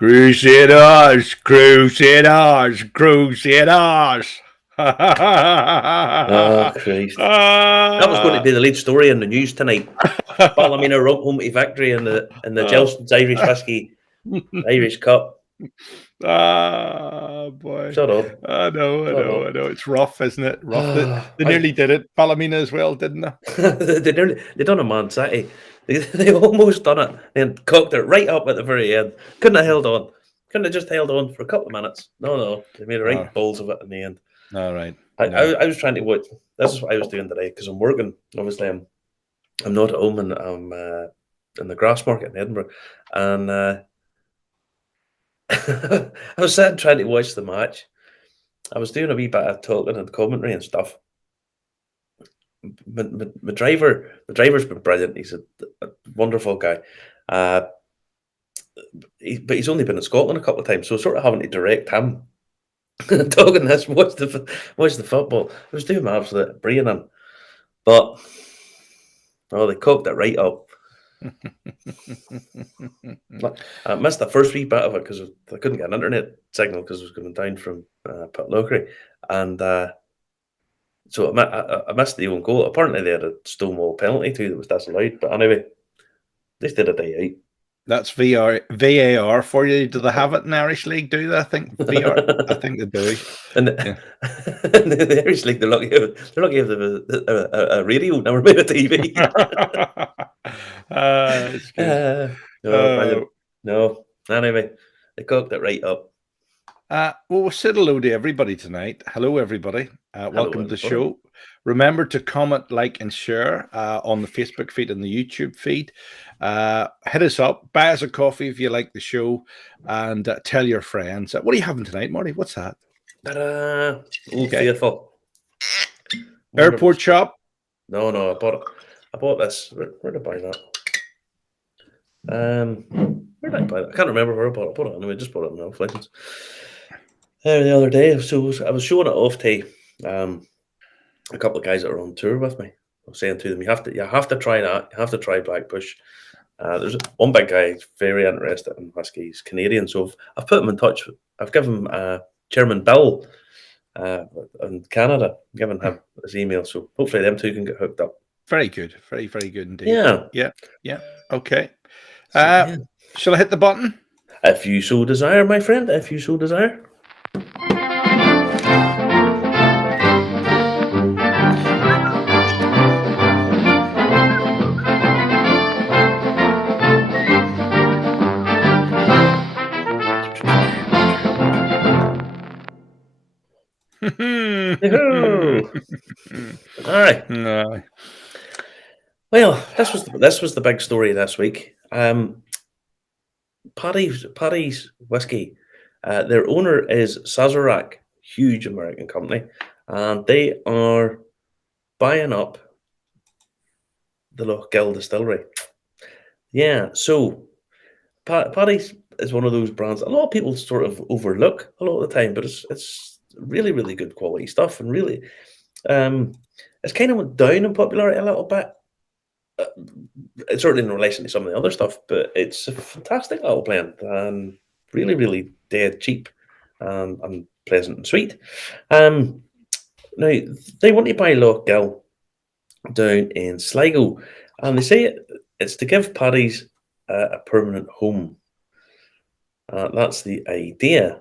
Crusaders, Crusaders, Crusaders. Oh, Christ. That was going to be the lead story in the news tonight. Ballymena rope home to victory in the Gelston's Irish Whiskey Irish Cup. Boy. Shut up. I know. It's rough, isn't it? Rough. They nearly did it. Ballymena as well, didn't they? they done a Man City. They almost done it and cocked it right up at the very end. Couldn't have held on. Couldn't have just held on for a couple of minutes. No. They made right balls of it in the end. All right. I was trying to watch. This is what I was doing today because I'm working. Obviously, I'm not at home and I'm in the grass market in Edinburgh, and I was sitting trying to watch the match. I was doing a wee bit of talking and commentary and stuff. My driver's been brilliant. He's a wonderful guy. But he's only been in Scotland a couple of times, so sort of having to direct him. Talking this, watch the football. I was doing my absolute brain in, but they cocked it right up. I missed the first wee bit of it because I couldn't get an internet signal because I was going down from Pitlochry, and so I missed the own goal. Apparently, they had a Stonewall penalty too that was disallowed. But anyway, they did a day out. That's VAR for you. Do they have it in the Irish League? Do they? I think VR. I think they do. And the Irish League, they're lucky if they have a radio, never mind a TV. That's good. No. Anyway, they cooked it right up. Well, we'll say hello to everybody tonight. Hello, everybody. Welcome to the show. Remember to comment, like, and share on the Facebook feed and the YouTube feed. Hit us up. Buy us a coffee if you like the show, and tell your friends. What are you having tonight, Marty? What's that? Faithful. Airport shop? No, I bought it. I bought this. Where did I buy that? Where did I buy that? I can't remember where I bought it. I bought it anyway. Just bought it in Netflix. The other day, so I was showing it off to a couple of guys that are on tour with me. I was saying to them, you have to try that. You have to try Blackbush. There's one big guy who's very interested in whiskey. He's Canadian, so I've put him in touch. I've given Chairman Bill in Canada, given him his email, so hopefully them two can get hooked up. Very good, very, very good indeed. Yeah. Okay. Shall I hit the button? If you so desire, my friend. If you so desire. All right. No. Well, this was the big story this week. Paddy's whiskey. Their owner is Sazerac, huge American company, and they are buying up the Lochgill distillery. Yeah, so Paddy's is one of those brands a lot of people sort of overlook a lot of the time, but it's really, really good quality stuff, and really, it's kind of went down in popularity a little bit. Certainly in relation to some of the other stuff, but it's a fantastic little blend and really, really dead cheap and pleasant and sweet. Now, they want to buy Lochgill down in Sligo, and they say it's to give Paddy's a permanent home. That's the idea.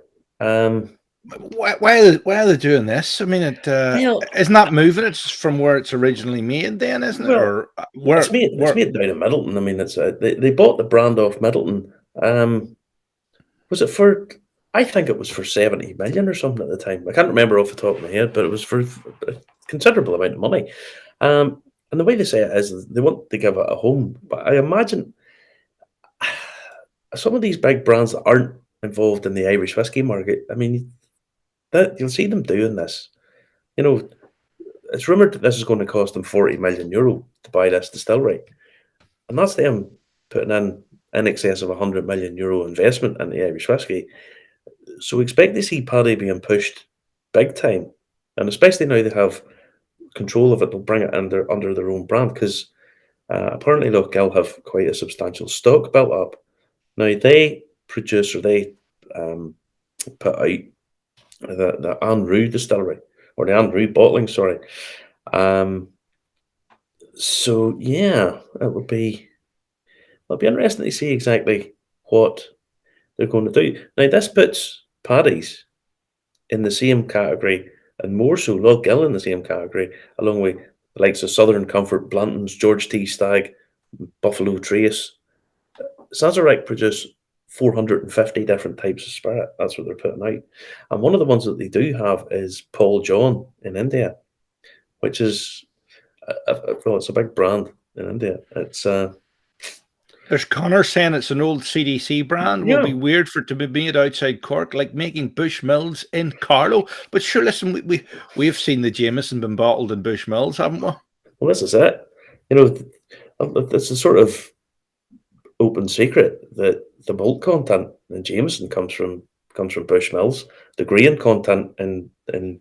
Why are they doing this? I mean, isn't that moving? It's from where it's originally made, then, isn't it? Well, it's made down in Middleton. I mean, it's they bought the brand off Middleton. Was it for? I think it was for 70 million or something at the time. I can't remember off the top of my head, but it was for a considerable amount of money. And the way they say it is they want to give it a home. But I imagine some of these big brands that aren't involved in the Irish whiskey market, I mean, that you'll see them doing this. You know, it's rumoured that this is going to cost them 40 million euro to buy this distillery. And that's them putting in excess of 100 million euro investment in the Irish whiskey. So we expect to see Paddy being pushed big time. And especially now they have control of it, they'll bring it under their own brand, because apparently Lochgill have quite a substantial stock built up. Now, they producer. They put out the Andrew distillery, or the Andrew bottling, sorry. So yeah, it'll be interesting to see exactly what they're going to do. Now this puts Paddy's in the same category, and more so Loch Gill in the same category, along with the likes of Southern Comfort, Blanton's, George T. Stagg, Buffalo Trace. Sazerac produce 450 different types of spirit. That's what they're putting out. And one of the ones that they do have is Paul John in India, which is, well, it's a big brand in India. It's There's Connor saying it's an old CDC brand. Yeah. Will be weird for it to be made outside Cork, like making Bushmills in Carlow. But sure, listen, we've seen the Jameson been bottled in Bushmills, haven't we? Well, this is it. You know, it's a sort of open secret that the malt content in Jameson comes from Bushmills. The grain content in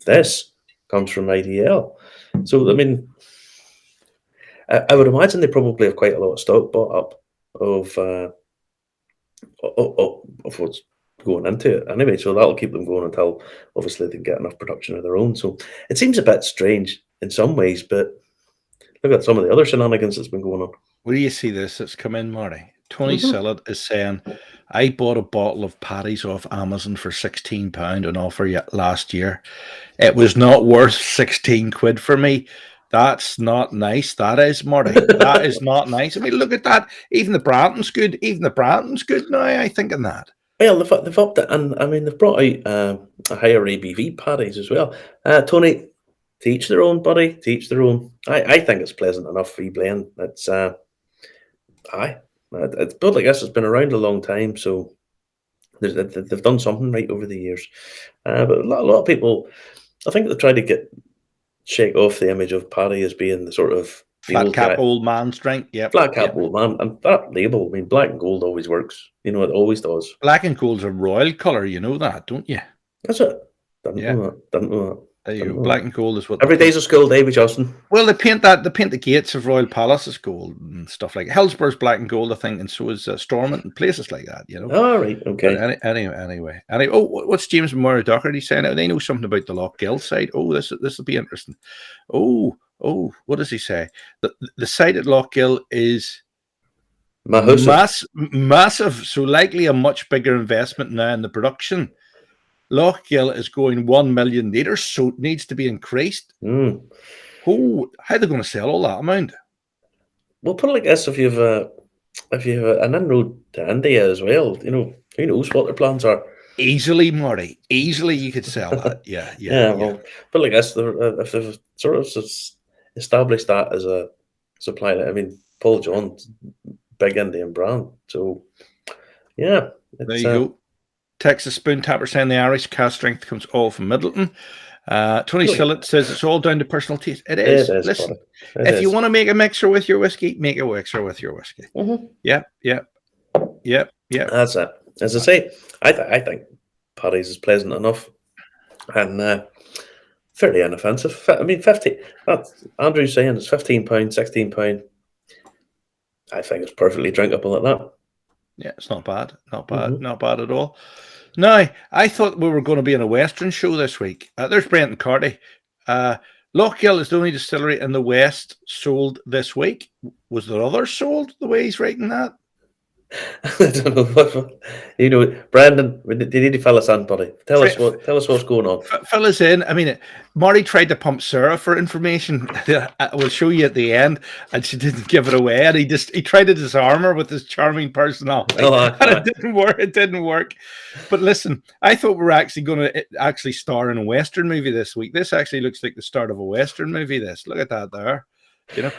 this comes from IDL. So I mean, I would imagine they probably have quite a lot of stock bought up of what's going into it anyway. So that'll keep them going until obviously they can get enough production of their own. So it seems a bit strange in some ways, but look at some of the other shenanigans that's been going on. Where do you see this? It's come in, Marty. Tony Sillett is saying, I bought a bottle of Paddy's off Amazon for £16 on offer last year. It was not worth 16 quid for me. That's not nice. That is, Marty. That is not nice. I mean, look at that. Even the Brandon's good. Even the Brandon's good now, I think, in that. Well, they've upped it, and I mean, they've brought out a higher ABV Paddy's as well. Tony, to each their own, buddy. To each their own. I think it's pleasant enough free blend. It's it's built like this. It's been around a long time, so they've done something right over the years. But a lot of people, I think, they try to shake off the image of Paddy as being the sort of flat cap old man's drink. Yeah, flat cap old man, and that label. I mean, black and gold always works. You know, it always does. Black and gold's a royal color. You know that, don't you? That's it. Didn't know that. There you go. Black and gold is what every day's a school day with Justin. Well, they paint the gates of Royal Palaces gold and stuff like Hillsborough's black and gold, I think, and so is Stormont and places like that. You know. All right. Okay. Anyway. Oh, what's James Murray Doherty saying? They know something about the Loch Gill side. Oh, this will be interesting. Oh, what does he say? The site at Loch Gill is massive. So likely a much bigger investment now in the production. Loch Gill is going 1 million litres, so it needs to be increased. Oh, how are they going to sell all that amount? Well, put it like this: if you've an inroad to India as well, you know, who knows what their plans are. Easily, Marty. Easily, you could sell that. Yeah. Well, put it like this: if they've sort of established that as a supply, I mean, Paul John's big Indian brand, so yeah. There you go. Texas Spoon Tapper saying the Irish cask strength comes all from Middleton. Tony Sillett says it's all down to personal taste. It is. Listen, if you want to make a mixer with your whiskey, make a mixer with your whiskey. Yep. That's it. As I say, I think Paddy's is pleasant enough and fairly inoffensive. I mean, 50. Andrew's saying it's £15, £16. I think it's perfectly drinkable at that. Yeah, it's not bad. Not bad at all. Now, I thought we were going to be in a Western show this week. There's Brenton Carty. Loch Gill is the only distillery in the West sold this week. Was there others sold the way he's writing that? I don't know. You know, Brandon, you need to fill us in, buddy. Tell us what's going on. Fill us in. I mean, Marty tried to pump Sarah for information. We'll show you at the end, and she didn't give it away. And he tried to disarm her with his charming personality, and it didn't work. It didn't work. But listen, I thought we were actually going to star in a Western movie this week. This actually looks like the start of a Western movie. Look at that there. You know,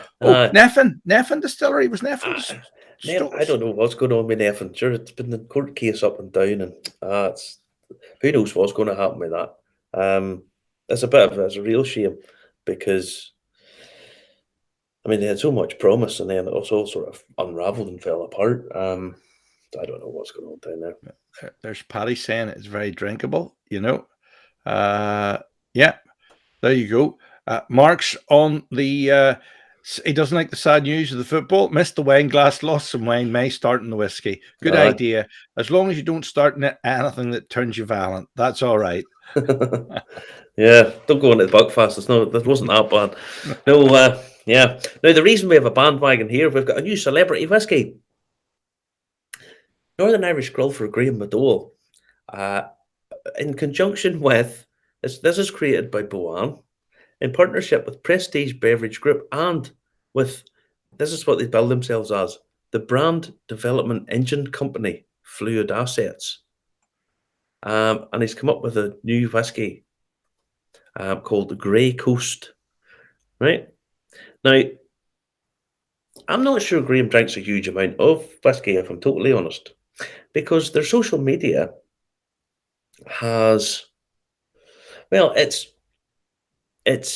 Neffin Distillery was Neffin. I don't know what's going on with Neffin. Sure, it's been the court case up and down, and who knows what's going to happen with that. It's a real shame because I mean they had so much promise, and then it also sort of unravelled and fell apart. I don't know what's going on down there. There's Paddy saying it's very drinkable. You know, yeah, there you go. Mark's on the He doesn't like the sad news of the football. Missed the wine glass, lost some wine, may start in the whiskey. Good idea. As long as you don't start in anything that turns you violent, that's all right. Yeah, don't go into the Buckfast. That wasn't that bad. No, yeah. Now, the reason we have a bandwagon here, we've got a new celebrity whiskey. Northern Irish Grill for Graham McDowell. In conjunction with, this is created by Boan, in partnership with Prestige Beverage Group and with, this is what they build themselves as, the Brand Development Engine Company, Fluid Assets. And he's come up with a new whiskey called the Grey Coast. Right? Now, I'm not sure Graham drinks a huge amount of whiskey, if I'm totally honest, because their social media has, well, it's they've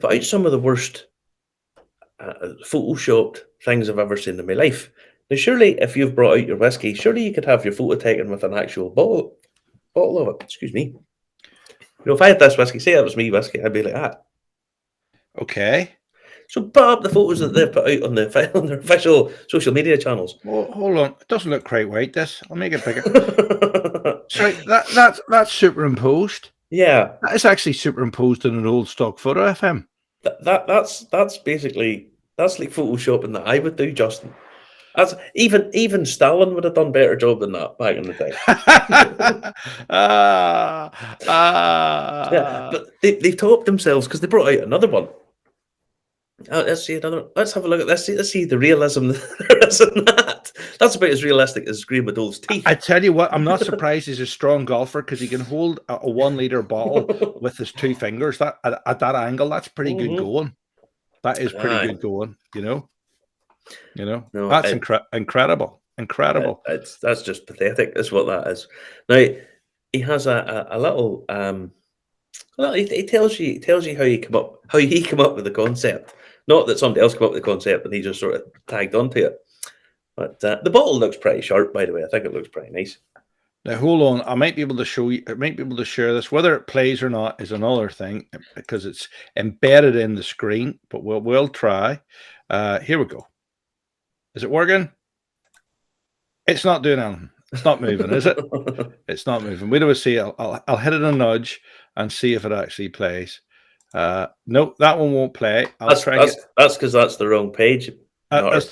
put out some of the worst photoshopped things I've ever seen in my life. Now, surely, if you've brought out your whiskey, surely you could have your photo taken with an actual bottle of it. Excuse me. You know, if I had this whiskey, say it was me whiskey, I'd be like that. Okay. So put up the photos that they've put out on their official social media channels. Well, hold on. It doesn't look quite right, this. I'll make it bigger. Sorry, that's superimposed. Yeah. That is actually superimposed in an old stock photo of him. That's basically, that's like photoshopping that I would do, Justin. That's even Stalin would have done a better job than that back in the day. Yeah, but they've topped themselves because they brought out another one. Let's see another. Let's have a look at this. Let's see the realism there is in that. That's about as realistic as Graham McDowell's teeth. I tell you what, I'm not surprised he's a strong golfer because he can hold a 1 liter bottle with his 2 fingers. That at that angle, that's pretty good going. That is pretty good going. You know, no, that's incredible. That's just pathetic. Is what that is. Now he has a little. Well, he tells you how he come up with the concept. Not that somebody else came up with the concept and he just sort of tagged onto it. But the bottle looks pretty sharp, by the way. I think it looks pretty nice. Now, hold on. I might be able to show you. I might be able to share this. Whether it plays or not is another thing because it's embedded in the screen. But we'll try. Here we go. Is it working? It's not doing anything. It's not moving, is it? It's not moving. Wait till we see. I'll hit it a nudge and see if it actually plays. No, that one won't play. That's because that's the wrong page. That's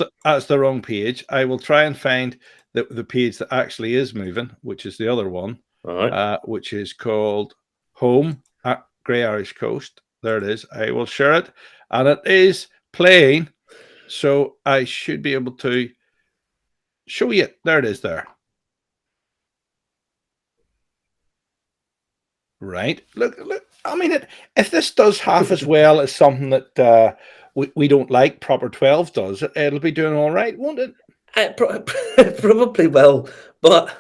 the wrong page. I will try and find the page that actually is moving, which is the other one, which is called Home at Grey Irish Coast. There it is. I will share it, and it is playing. So I should be able to show you. There it is. There. Right. Look. I mean, if this does half as well as something that we don't like, Proper 12 does, it'll be doing all right, won't it? Probably will. But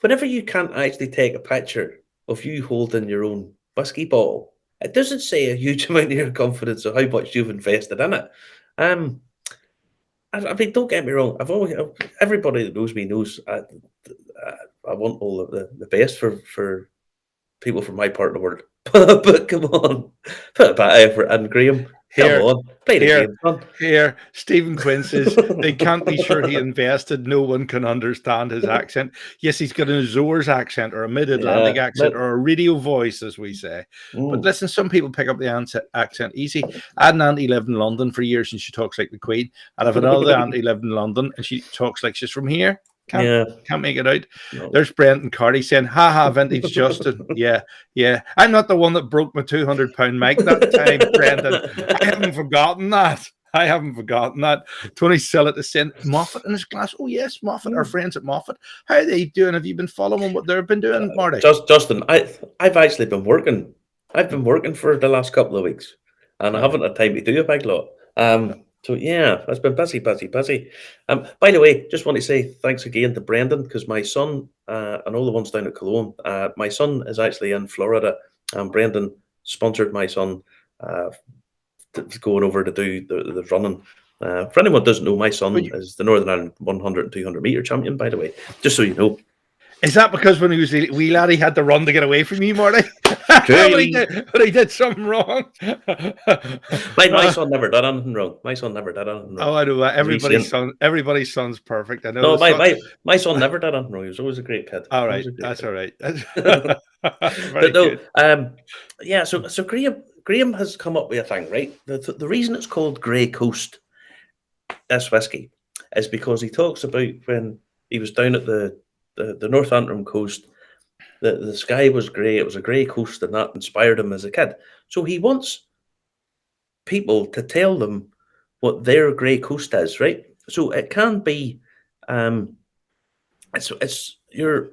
whenever you can't actually take a picture of you holding your own whiskey bottle, it doesn't say a huge amount of your confidence of how much you've invested in it. I mean, don't get me wrong. Everybody that knows me knows I want all of the best for people from my part of the world. But come on, put a bit of effort in, Graham. Come on, play the game, son. Here, Stephen Quinn says they can't be sure he invested. No one can understand his accent. Yes, he's got an Azores accent or a Mid-Atlantic accent or a radio voice, as we say. But listen, some people pick up the accent easy. I had an auntie lived in London for years and she talks like the Queen. And I've another auntie lived in London and she talks like she's from here. Can't make it out. No. There's Brenton Carty saying, "Ha, vintage Justin." Yeah. I'm not the one that broke my £200 mic that time, Brendan. I haven't forgotten that. Tony Sillett is saying, "Moffat in his glass." Oh yes, Moffat. Our friends at Moffat. How are they doing? Have you been following what they've been doing, Marty? Justin, I've actually been working. I've been working for the last couple of weeks, and I haven't had time to do a big lot. So yeah, it's been busy. By the way, just want to say thanks again to Brendan because my son and all the ones down at Cologne. My son is actually in Florida, and Brendan sponsored my son going over to do the running. For anyone who doesn't know, my son is the Northern Ireland 100 and 200 meter champion. By the way, just so you know. Is that because when he was a wee lad, he had to run to get away from you, Marty? But he did something wrong. My son never did anything wrong. My son never did anything wrong. Oh, I know that. Everybody's son's perfect. I know. No, my son never did anything wrong. He was always a great kid. All right, that's all right. But no, yeah. So Graham has come up with a thing, right? The reason it's called Grey Coast, this whiskey, is because he talks about when he was down at the North Antrim coast. The sky was grey. It was a grey coast, and that inspired him as a kid. So he wants people to tell them what their grey coast is, right? So it can be, it's your.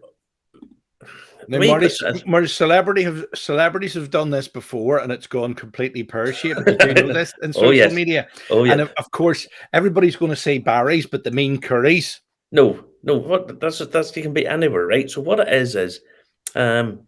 Now, Marty, celebrities have done this before, and it's gone completely pear-shaped. Did you know this in social media? Oh, yeah. And of course, everybody's going to say Barry's, but they mean Curry's. No. What that's you can be anywhere, right? So what it is the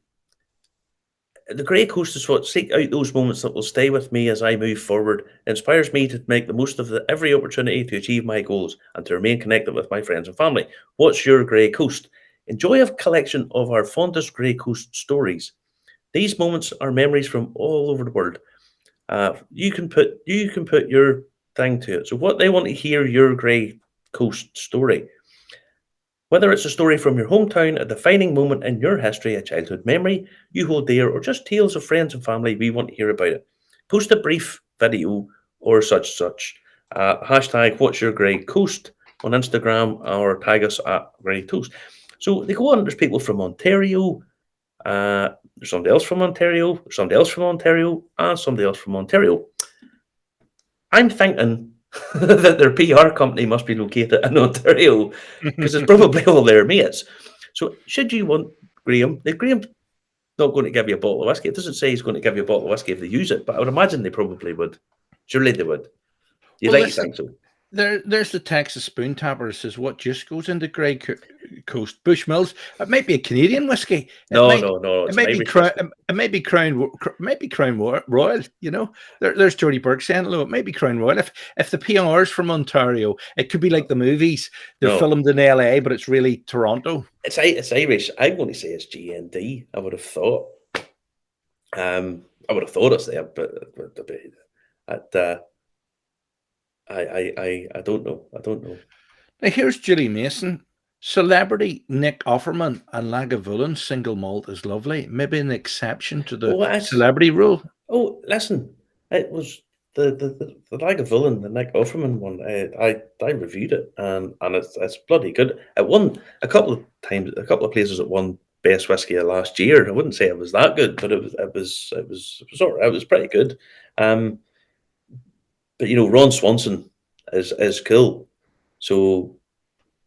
Grey Coast is what seek out those moments that will stay with me as I move forward, inspires me to make the most of every opportunity to achieve my goals and to remain connected with my friends and family. What's your Grey Coast? Enjoy a collection of our fondest Grey Coast stories. These moments are memories from all over the world. You can put your thing to it. So what they want to hear your Grey Coast story. Whether it's a story from your hometown, a defining moment in your history, a childhood memory you hold dear, or just tales of friends and family, we want to hear about it. Post a brief video or such. Hashtag What's Your Grey Coast on Instagram or tag us at Grey Toast. So they go on, there's people from Ontario, there's somebody else from Ontario, there's somebody else from Ontario, and somebody else from Ontario. I'm thinking that their PR company must be located in Ontario because it's probably all their mates. So should you want Graham's not going to give you a bottle of whiskey. It doesn't say he's going to give you a bottle of whiskey if they use it, but I would imagine they probably would. Surely they would. You'd like to think so. There's the Texas Spoon Tapper that says, what juice goes into Grey Coast? Bushmills. It might be a Canadian whiskey. No. It might be Crown Royal. You know, there's Jody Burke saying, "Hello, it might be Crown Royal." If the PR's from Ontario, it could be like the movies. They're filmed in LA, but it's really Toronto. It's Irish. I'm going to say it's GND. I would have thought. It's there, but I don't know. Now here's Julie Mason. Celebrity Nick Offerman and Lagavulin single malt is lovely. Maybe an exception to the celebrity rule. Oh, listen, it was the Lagavulin, the Nick Offerman one. I reviewed it and it's bloody good. It won a couple of times. A couple of places it won best whiskey of last year. I wouldn't say it was that good, but it was all right. It was pretty good. But you know, Ron Swanson is cool. So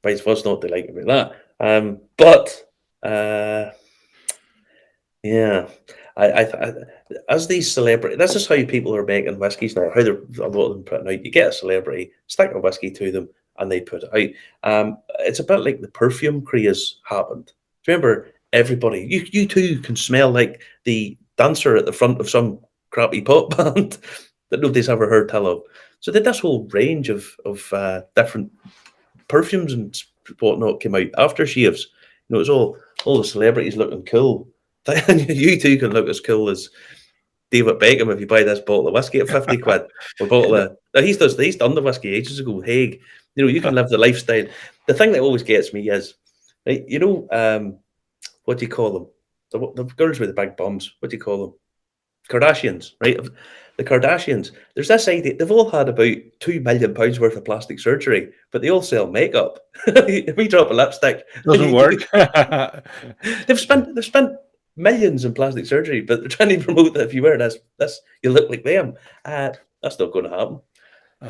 vice versa, not to like about that. Yeah, I as these celebrities, this is how people are making whiskies now. How a lot of them putting out. You get a celebrity, stick a whiskey to them, and they put it out. It's a bit like the perfume craze happened. Remember, everybody, you too can smell like the dancer at the front of some crappy pop band that nobody's ever heard tell of. So did this whole range of different perfumes and whatnot came out after shaves. You know, it's all the celebrities looking cool. You too can look as cool as David Beckham if you buy this bottle of whiskey at 50 quid. Or bottle of he's done the whiskey ages ago. Haig. You know, you can live the lifestyle. The thing that always gets me is, right, you know, what do you call them? The girls with the big bums. What do you call them? Kardashians, right? The Kardashians. There's this idea they've all had about £2 million worth of plastic surgery, but they all sell makeup. If we drop a lipstick, doesn't work. They've spent millions in plastic surgery, but they're trying to promote that if you wear this, you look like them. That's not going to happen.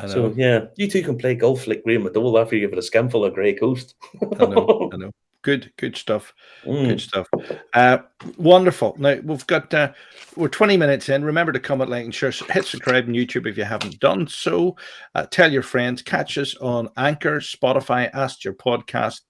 So yeah, you two can play golf like Graham McDowell after you give it a skinful of Grey Coast. I know. Good stuff. Good stuff. Wonderful. Now we've got we're 20 minutes in. Remember to comment, like, and share. Hit subscribe on YouTube if you haven't done so. Tell your friends. Catch us on Anchor, Spotify. Ask your podcast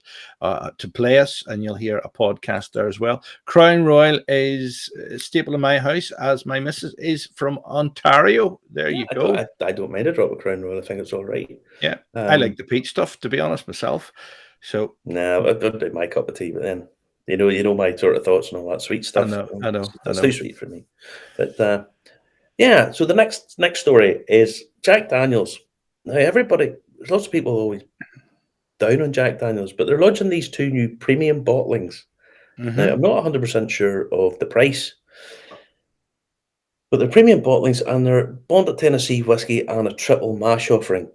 to play us, and you'll hear a podcast there as well. Crown Royal is a staple in my house, as my missus is from Ontario. There you go. I don't mind a drop of Crown Royal. I think it's all right. Yeah, I like the peach stuff, to be honest, myself. So no, I don't do my cup of tea, but then You know my sort of thoughts and all that sweet stuff. I know. That's too sweet for me. But yeah, so the next story is Jack Daniels. Now there's lots of people always down on Jack Daniels, but they're launching these 2 new premium bottlings. Now I'm not 100% sure of the price, but they're premium bottlings and they're Bonded Tennessee whiskey and a triple mash offering.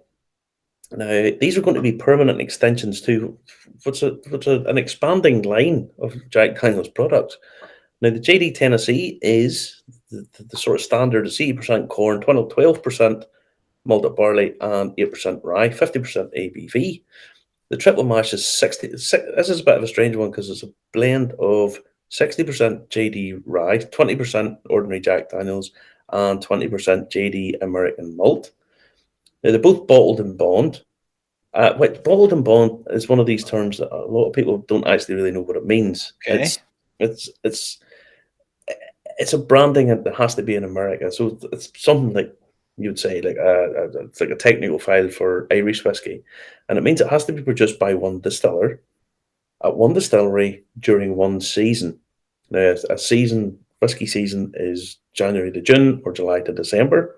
Now, these are going to be permanent extensions to an expanding line of Jack Daniel's products. Now, the JD Tennessee is the sort of standard 80% corn, 12% malted barley, and 8% rye, 50% ABV. The triple mash is 60. This is a bit of a strange one because it's a blend of 60% JD rye, 20% ordinary Jack Daniels, and 20% JD American malt. Now, they're both bottled in bond. Bottled and bond is one of these terms that a lot of people don't actually really know what it means. Okay. It's a branding that has to be in America, so it's something like you would say it's like a technical file for Irish whiskey, and it means it has to be produced by one distiller at one distillery during one season. Now, whiskey season is January to June or July to December.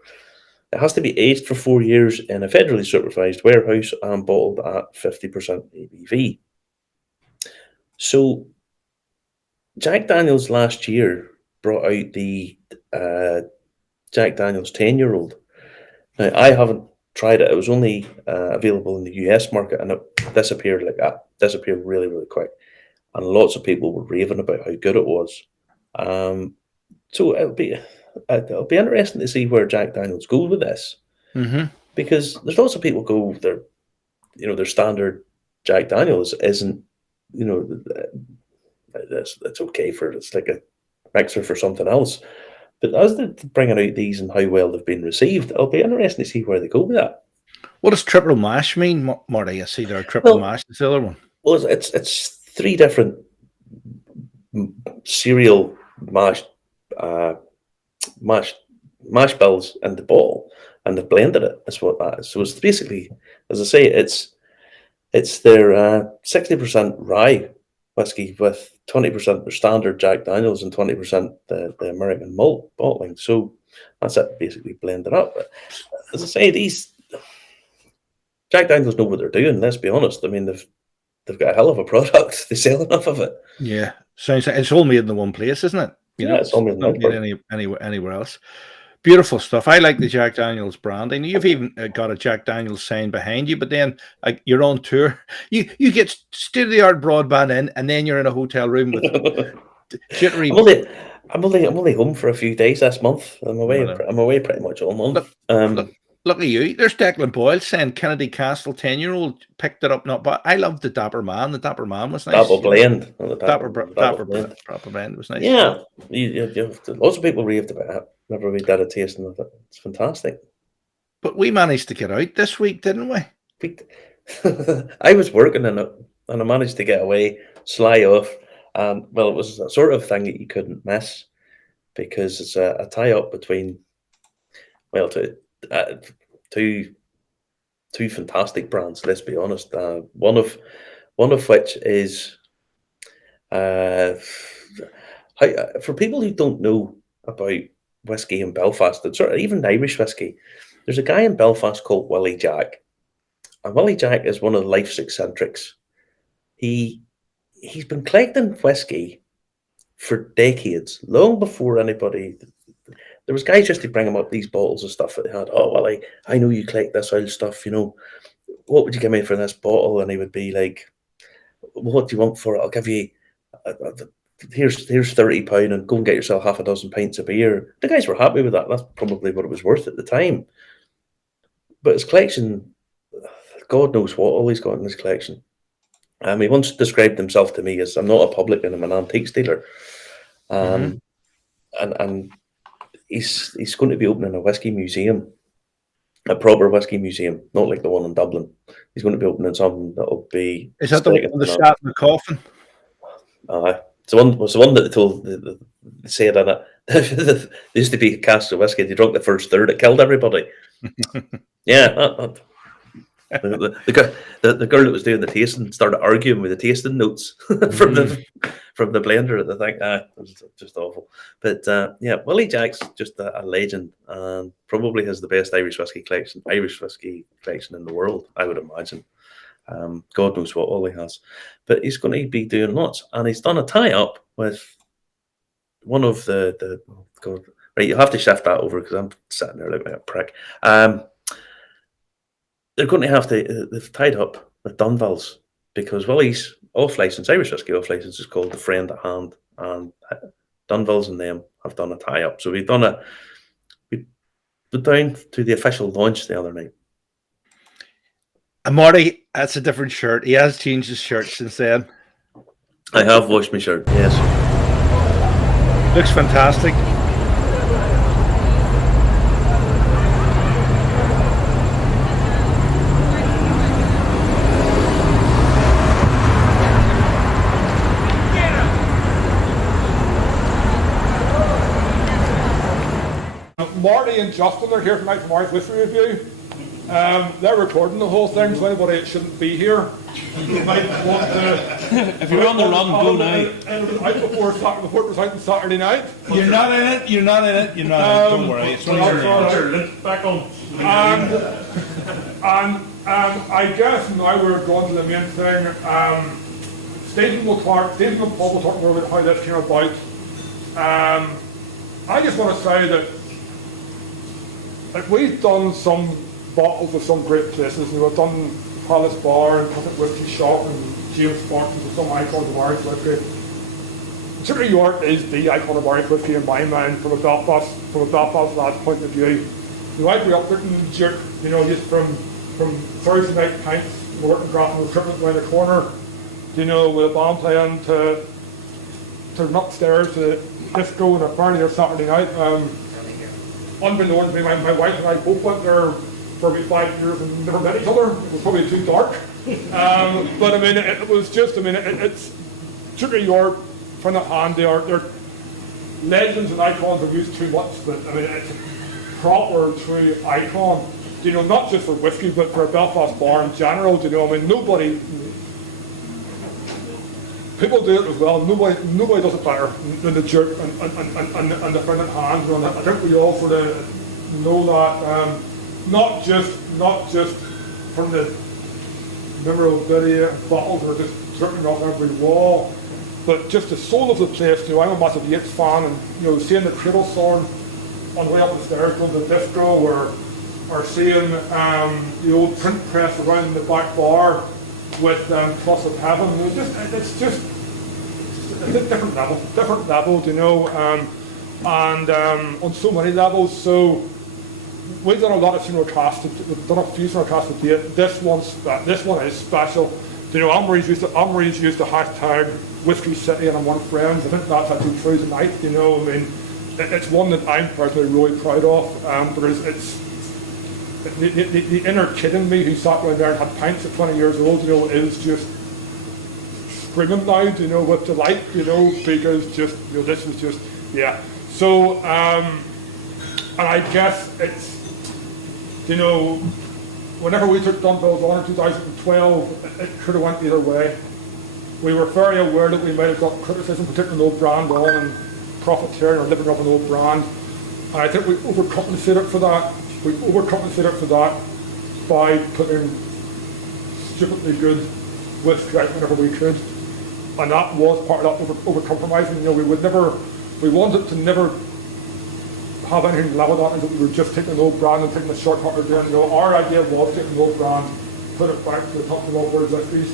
It has to be aged for 4 years in a federally supervised warehouse and bottled at 50% ABV. So, Jack Daniels last year brought out the Jack Daniels 10-year-old. Now, I haven't tried it. It was only available in the US market, and it disappeared like that. Disappeared really, really quick. And lots of people were raving about how good it was. So it'll be interesting to see where Jack Daniels goes with this, because there's lots of people go their standard Jack Daniels isn't it's okay it's like a mixer for something else, but as they're bringing out these and how well they've been received, it'll be interesting to see where they go with that. What does triple mash mean, Marty? I see there triple mash is the other one. Well, it's 3 different cereal mash bills in the bottle, and they've blended it. That's what that is. So it's basically, as I say, it's their 60% rye whiskey with 20% their standard Jack Daniels and 20% the American malt bottling. So that's it, basically blended up. But as I say, these Jack Daniels know what they're doing. Let's be honest. I mean, they've got a hell of a product. They sell enough of it. Yeah, sounds like it's all made in the one place, isn't it? It's all made not made anywhere else. Beautiful stuff. I like the Jack Daniels branding. You've even got a Jack Daniels sign behind you, but then you're on tour. You get state-of-the-art broadband in, and then you're in a hotel room with jittery. I'm only home for a few days this month. I'm away pretty much all month. Look at you. There's Declan Boyle saying Kennedy Castle 10-year-old picked it up. Not, but I loved the Dapper Man. The Dapper Man was nice. Dapper blend. Dapper blend was nice. Yeah, lots of people raved about it. Never really did a tasting of it. It's fantastic. But we managed to get out this week, didn't we? I was working in it, and I managed to get away, sly off. And well, it was a sort of thing that you couldn't miss, because it's a tie-up between two fantastic brands. Let's be honest. One of which is for people who don't know about whiskey in Belfast, and sort of even Irish whiskey. There's a guy in Belfast called Willie Jack, and Willie Jack is one of life's eccentrics. He's been collecting whiskey for decades, long before anybody. There was guys just to bring him up these bottles of stuff that they had. Oh, well, I know you collect this old stuff, what would you give me for this bottle? And he would be like, what do you want for it? I'll give you, here's £30 and go and get yourself half a dozen pints of beer. The guys were happy with that. That's probably what it was worth at the time. But his collection, God knows what all he's got in his collection. He once described himself to me as, I'm not a publican, I'm an antiques dealer. And he's going to be opening a whiskey museum, a proper whiskey museum, not like the one in Dublin. He's going to be opening something that'll be. Is that the one with the shot in the coffin? It's the one that they told they said in it. There used to be a cask of whiskey. They drank the first third, it killed everybody. Yeah, The girl that was doing the tasting started arguing with the tasting notes from the blender at the thing. It was just awful. But yeah, Willie Jack's just a legend, and probably has the best Irish whiskey collection in the world, I would imagine. God knows what Ollie has, but he's going to be doing lots, and he's done a tie-up with one of the God. Right, you'll have to shift that over because I'm sitting there looking like a prick. They're going to have to. They've tied up with Dunvilles because Willie's off-license, Irish whiskey off-license, is called the Friend at Hand, and Dunvilles and them have done a tie-up. So we went down to the official launch the other night. And Marty, that's a different shirt. He has changed his shirt since then. I have washed my shirt, yes. Looks fantastic. Marty and Justin are here tonight from Irish Whiskey Review. They're recording the whole thing, so anybody that shouldn't be here, you might want to. If you're on the run, go now. Out before it was out on Saturday night. You're not in it. You're not in it. You're not in it. Don't worry. It's one of your back on. And I guess now we're going to the main thing. Stephen and Paul will talk more about how this came about. I just want to say that we've done some bottles with some great places. We've done Palace Bar and Puffett Whiskey Shop and James Fortune with some icons of Irish whiskey. Intervieew York is the icon of Irish whiskey in my mind from a Belfast lad's point of view. I grew up drinking jerk, just from Thursday night pints, working crafting with equipment around the corner, with a band playing to upstairs to disco and a party or Saturday night. Unbeknownst to me, my wife and I both went there for about 5 years and never met each other. It was probably too dark. But I mean, it was just, it's Intervieew York, Friend at Hand, they're legends and icons are used too much, but I mean, it's a proper, true icon. Not just for whiskey, but for a Belfast bar in general. Nobody, people do it as well. Nobody does it better than the jerk and the Friend at Hand. And I think we all sort of know that. Not just from the memorabilia bottles or just dripping off every wall, but just the soul of the place. I'm a massive Yates fan, and seeing the cradle thorn on the way up the stairs going to the disco, or seeing the old print press around in the back bar with Plus of Heaven. It's a different level, and on so many levels. So we've done a lot of simulcasts. We've done a few simulcasts to date. This one is special. Amory's used the hashtag Whiskey City, and I'm one of friends. I think that's actually true tonight. It's one that I'm personally really proud of, because it's the inner kid in me who sat down there and had pints at 20 years old. Is just screaming now. With delight. Because this was just So and I guess it's. Whenever we took Dunvilles on in 2012, it could have went either way. We were very aware that we might have got criticism for taking an old brand on and profiteering or living off an old brand. And I think we overcompensated for that. By putting stupidly good whiskey out whenever we could. And that was part of that over-compromising. We wanted to never have anything leveled on, that we were just taking an old brand and taking a shortcut or doing. Our idea was taking an old brand, put it back to the top of the world whiskeys.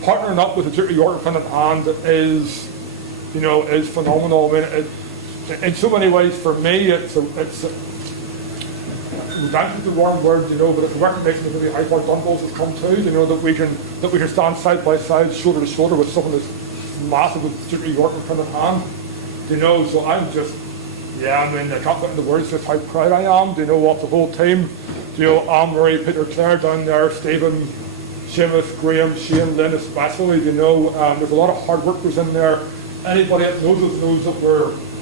Partnering up with the Intervieew York Friend at Hand is phenomenal. In so many ways, for me, it's redemption's the wrong word, but it's a recognition of really how far Dunvilles has come to. That we can stand side by side, shoulder to shoulder with someone that's massive with Intervieew York Friend at Hand. So I'm just. I can't put into words just how proud I am, of the whole team. Anne-Marie, Peter Clare down there, Stephen, Seamus, Graham, Shane, Lynn especially, there's a lot of hard workers in there. Anybody that knows us knows that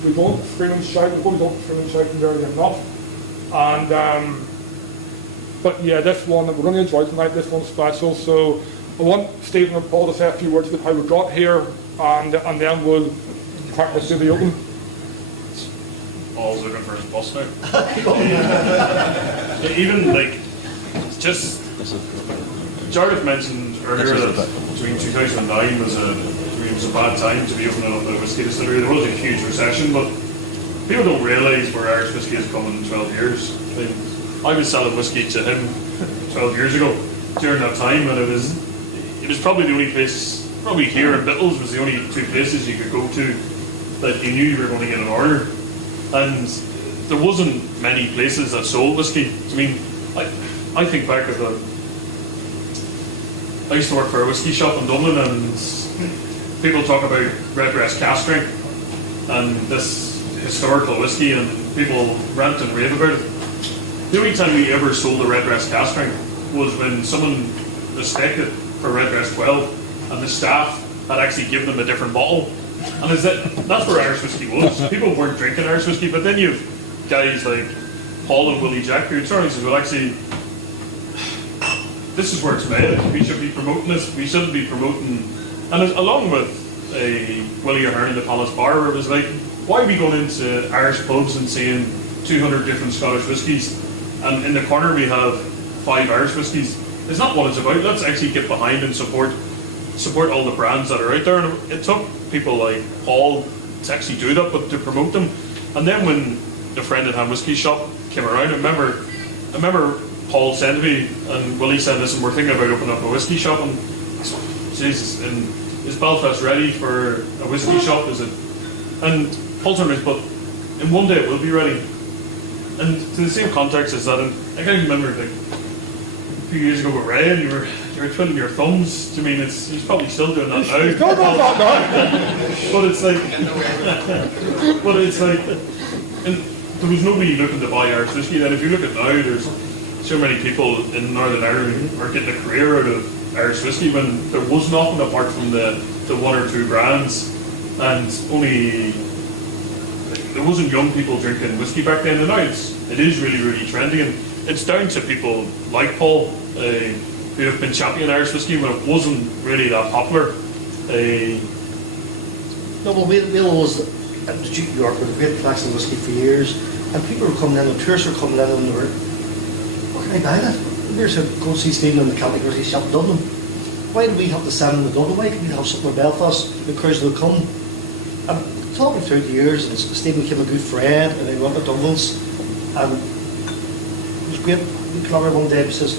we don't scream and shout, we don't scream and shout nearly enough. And But yeah, this one we're going to enjoy tonight. This one's special. So I want Stephen and Paul to say a few words about how we got here, and then we'll crack this to the open. Paul's looking for his bus now. Even like, just Jarlath mentioned earlier that between 2009 was a bad time to be opening up a whisky distillery. There was a huge recession, but people don't realise where Irish whisky has come in 12 years. Like, I was selling whisky to him 12 years ago during that time, and it was probably the only place, probably here in Bittles was the only two places you could go to that you knew you were going to get an order. And there wasn't many places that sold whisky. I mean, I think back of I used to work for a whisky shop in Dublin, and people talk about Redbreast Cask drink and this historical whisky, and people rant and rave about it. The only time we ever sold a Redbreast Cask drink was when someone mistook it for Redbreast 12, and the staff had actually given them a different bottle. And that's where Irish whisky was. People weren't drinking Irish whisky, but then you've guys like Paul and Willie Jack who turn and says, well, actually, this is where it's made. We should be promoting this. We shouldn't be promoting. And along with Willie Ahern in the Palace Bar, where it was like, why are we going into Irish pubs and seeing 200 different Scottish whiskies, and in the corner we have 5 Irish whiskies? It's not what it's about. Let's actually get behind and support all the brands that are out there. And it took people like Paul to actually do that, but to promote them. And then when the Friend at Hand Whisky Shop came around, I remember Paul saying to me, and Willie said, listen, we're thinking about opening up a whisky shop. And I said, Jesus, and is Belfast ready for a whisky shop? Is it? And Paul told me, but in one day it will be ready. And to the same context as that, and I can remember like a few years ago with Ray, and you were twiddling your thumbs. I mean, he's probably still doing that now. But it's like, and there was nobody looking to buy Irish whiskey then. If you look at now, there's so many people in Northern Ireland are getting a career out of Irish whiskey when there was nothing apart from the 1 or 2 brands, and only there wasn't young people drinking whiskey back then. And now it is really, really trendy, and it's down to people like Paul who have been championing Irish whiskey when it wasn't really that popular. No, well, we always at the Duke of York with a great collection of whiskey for years, and people were coming in, and tourists were coming in, and they were, where can I buy that? There's a go see Stephen in the Celtic Whisky Shop in Dublin. Why do we have to send them to Dublin? Why can't we have something in Belfast? The crowds will come. And talking through the years, and Stephen became a good friend, and he went to Dunvilles, and it was great. We came over one day and says,